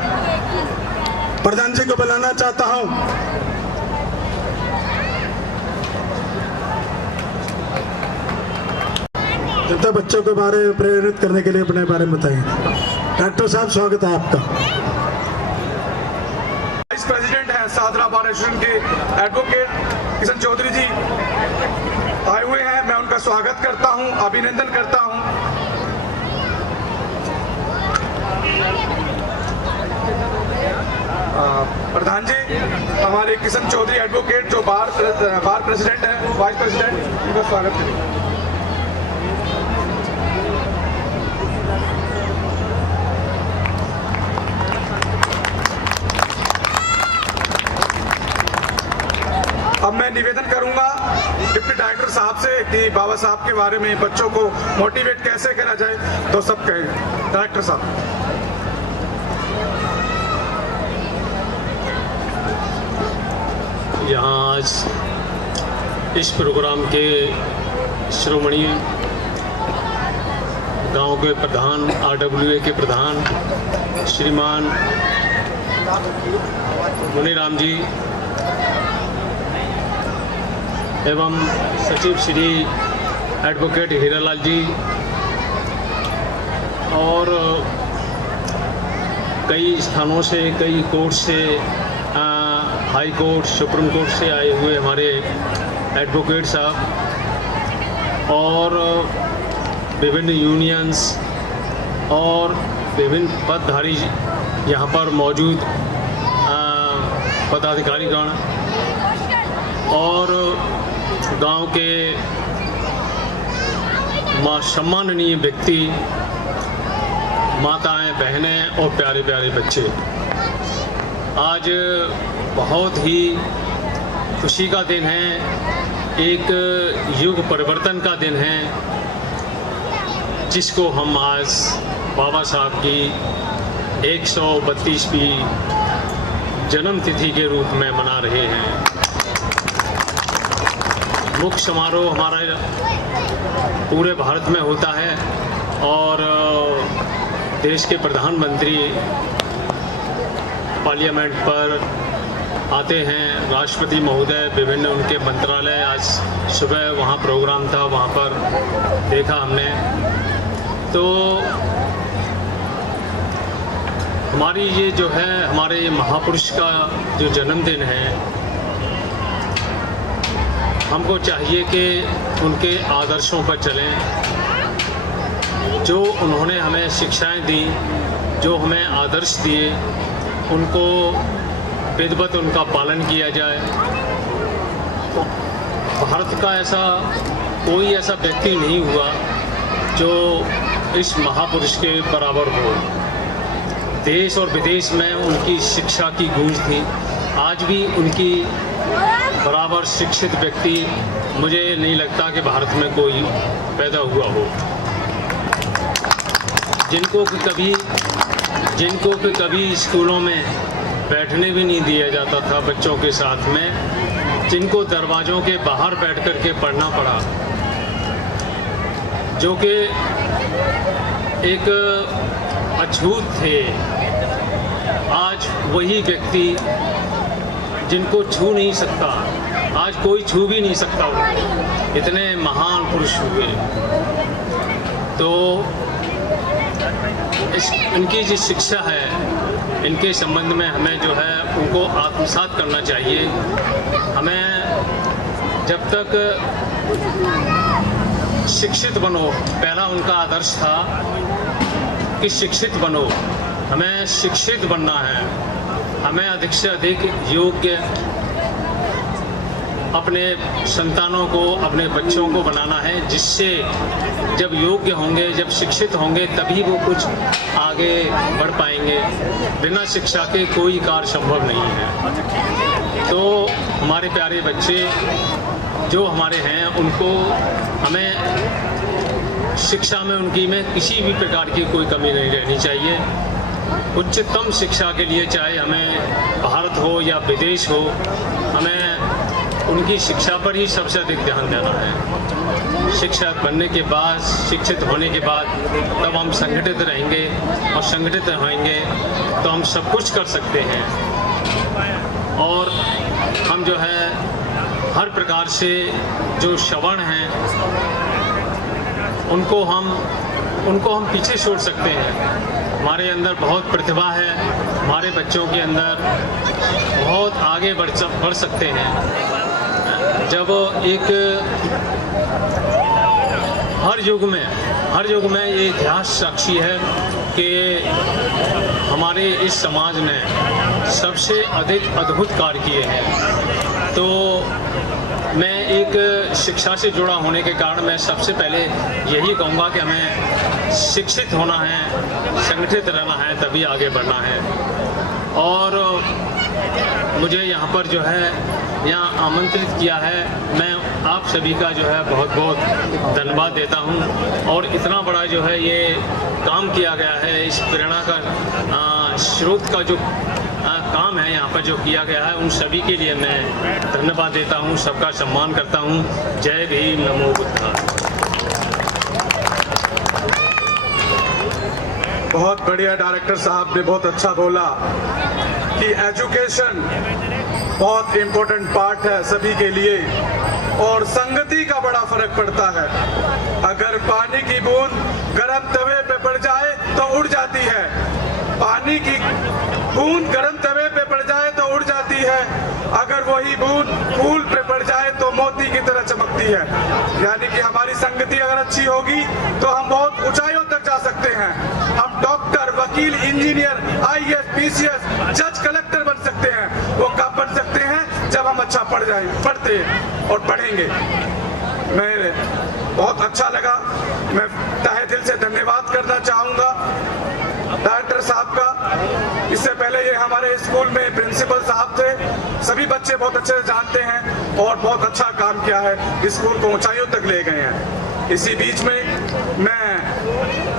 प्रधान जी को बुलाना चाहता हूं। जनता बच्चों के बारे में प्रेरित करने के लिए अपने बारे में बताइए। डॉक्टर साहब स्वागत है आपका। वाइस प्रेसिडेंट हैं साधना बार एसोसिएशन के एडवोकेट किशन चौधरी जी आए हुए हैं, मैं उनका स्वागत करता हूं, अभिनंदन करता हूं। प्रधान जी हमारे किशन चौधरी एडवोकेट जो बार प्रेसिडेंट हैं, वाइस प्रेसिडेंट, उनका स्वागत करें। अब मैं निवेदन करूंगा डिप्टी डायरेक्टर साहब से कि बाबा साहब के बारे में बच्चों को मोटिवेट कैसे करा जाए, तो सब कहेंगे। डायरेक्टर साहब। यहाँ आज इस प्रोग्राम के श्रोमणी गांव के प्रधान RWA के प्रधान श्रीमान मुनीराम जी एवं सचिव श्री एडवोकेट हीरालाल जी और कई स्थानों से, कई कोर्ट से, हाई कोर्ट, सुप्रीम कोर्ट से आए हुए हमारे एडवोकेट साहब और विभिन्न यूनियंस और विभिन्न पदधारी यहाँ पर मौजूद पदाधिकारीगण और गांव के सम्माननीय व्यक्ति, माताएं, बहनें और प्यारे प्यारे बच्चे, आज बहुत ही खुशी का दिन है, एक युग परिवर्तन का दिन है, जिसको हम आज बाबा साहब की 132वीं जन्म तिथि के रूप में मना रहे हैं। मुख्य समारोह हमारा पूरे भारत में होता है और देश के प्रधानमंत्री पार्लियामेंट पर आते हैं, राष्ट्रपति महोदय, विभिन्न उनके मंत्रालय। आज सुबह वहाँ प्रोग्राम था, वहाँ पर देखा हमने। तो हमारी ये जो है, हमारे महापुरुष का जो जन्मदिन है, हमको चाहिए कि उनके आदर्शों पर चलें, जो उन्होंने हमें शिक्षाएं दी, जो हमें आदर्श दिए, उनको विधिवत उनका पालन किया जाए। भारत का कोई ऐसा व्यक्ति नहीं हुआ जो इस महापुरुष के बराबर हो। देश और विदेश में उनकी शिक्षा की गूंज थी। आज भी उनकी बराबर शिक्षित व्यक्ति मुझे नहीं लगता कि भारत में कोई पैदा हुआ हो, जिनको कभी स्कूलों में बैठने भी नहीं दिया जाता था बच्चों के साथ में, जिनको दरवाज़ों के बाहर बैठ कर के पढ़ना पड़ा, जो कि एक अछूत थे। आज वही व्यक्ति जिनको छू नहीं सकता, आज कोई छू भी नहीं सकता, उनको इतने महान पुरुष हुए। तो इनकी जो शिक्षा है, इनके संबंध में हमें जो है उनको आत्मसात करना चाहिए। हमें जब तक शिक्षित बनो, पहला उनका आदर्श था कि शिक्षित बनो, हमें शिक्षित बनना है, हमें अधिक से अधिक योग्य अपने संतानों को, अपने बच्चों को बनाना है, जिससे जब योग्य होंगे, जब शिक्षित होंगे, तभी वो कुछ आगे बढ़ पाएंगे। बिना शिक्षा के कोई कार्य संभव नहीं है। तो हमारे प्यारे बच्चे जो हमारे हैं, उनको हमें शिक्षा में उनकी में किसी भी प्रकार की कोई कमी नहीं रहनी चाहिए। उच्चतम शिक्षा के लिए, चाहे हमें भारत हो या विदेश हो, हमें उनकी शिक्षा पर ही सबसे अधिक ध्यान देना है। शिक्षित बनने के बाद, शिक्षित होने के बाद तब हम संगठित रहेंगे, और संगठित होंगे तो हम सब कुछ कर सकते हैं। और हम जो है हर प्रकार से जो श्रवण हैं उनको हम पीछे छोड़ सकते हैं। हमारे अंदर बहुत प्रतिभा है, हमारे बच्चों के अंदर बहुत आगे बढ़ सकते हैं। जब एक हर युग में ये इतिहास साक्षी है कि हमारे इस समाज ने सबसे अधिक अद्भुत कार्य किए हैं। तो मैं एक शिक्षा से जुड़ा होने के कारण मैं सबसे पहले यही कहूँगा कि हमें शिक्षित होना है, संगठित रहना है, तभी आगे बढ़ना है। और मुझे यहाँ पर जो है यहाँ आमंत्रित किया है, मैं आप सभी का जो है बहुत बहुत धन्यवाद देता हूँ। और इतना बड़ा जो है ये काम किया गया है, इस प्रेरणा का स्रोत का जो काम है यहाँ पर जो किया गया है, उन सभी के लिए मैं धन्यवाद देता हूँ, सबका सम्मान करता हूँ। जय भीम, नमो बुद्धाय। बहुत बढ़िया, डायरेक्टर साहब ने बहुत अच्छा बोला कि एजुकेशन बहुत इम्पोर्टेंट पार्ट है सभी के लिए, और संगति का बड़ा फर्क पड़ता है। अगर पानी की बूंद गर्म तवे पे पड़ जाए तो उड़ जाती है, पानी की बूंद गर्म तवे पे पड़ जाए तो उड़ जाती है, अगर वही बूंद फूल पे पड़ जाए तो मोती की तरह चमकती है। यानी कि हमारी संगति अगर अच्छी होगी तो हम बहुत ऊंचाइयों तक जा सकते हैं। हम डॉक्टर, वकील, इंजीनियर, IAS, PCS, जज, कलेक्टर बन सकते हैं। वो कब बन सकते हैं? जब हम अच्छा पढ़ते और पढ़ेंगे। मैं बहुत अच्छा लगा, मैं तहे दिल से धन्यवाद करना चाहूँगा डायरेक्टर साहब का। इससे पहले ये हमारे स्कूल में प्रिंसिपल साहब थे, सभी बच्चे बहुत अच्छे से जानते हैं और बहुत अच्छा काम किया है, स्कूल को ऊंचाइयों तक ले गए हैं। इसी बीच में मैं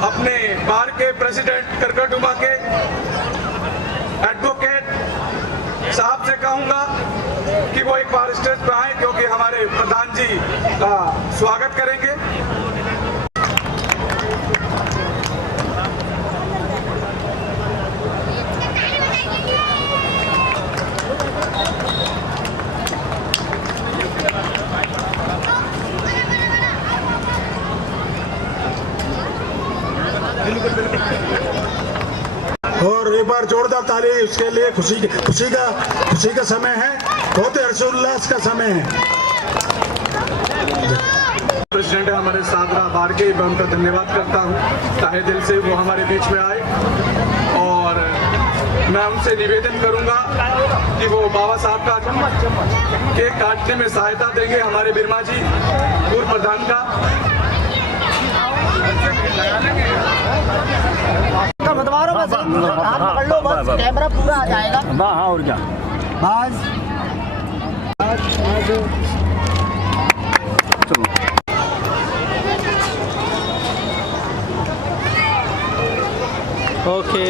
अपने बार के प्रेसिडेंट करकटुमा के एडवोकेट साहब से कहूँगा कि वो एक बार स्टेज पर आए, क्योंकि हमारे प्रधान जी का स्वागत करेंगे। और एक बार जोरदार ताली उसके लिए। खुशी का समय है, बहुत ही हर्षोल्लास का समय है। प्रेसिडेंट है हमारे सादरा बार के, मैं उनका धन्यवाद करता हूँ तहे दिल से, वो हमारे बीच में आए। और मैं उनसे निवेदन करूंगा कि वो बाबा साहब का केक काटने में सहायता देंगे, हमारे बिरमा जी पूर्व प्रधान का। बस हाथ पकड़ लो, बस कैमरा पूरा आ जाएगा। हाँ, और क्या बस ओके।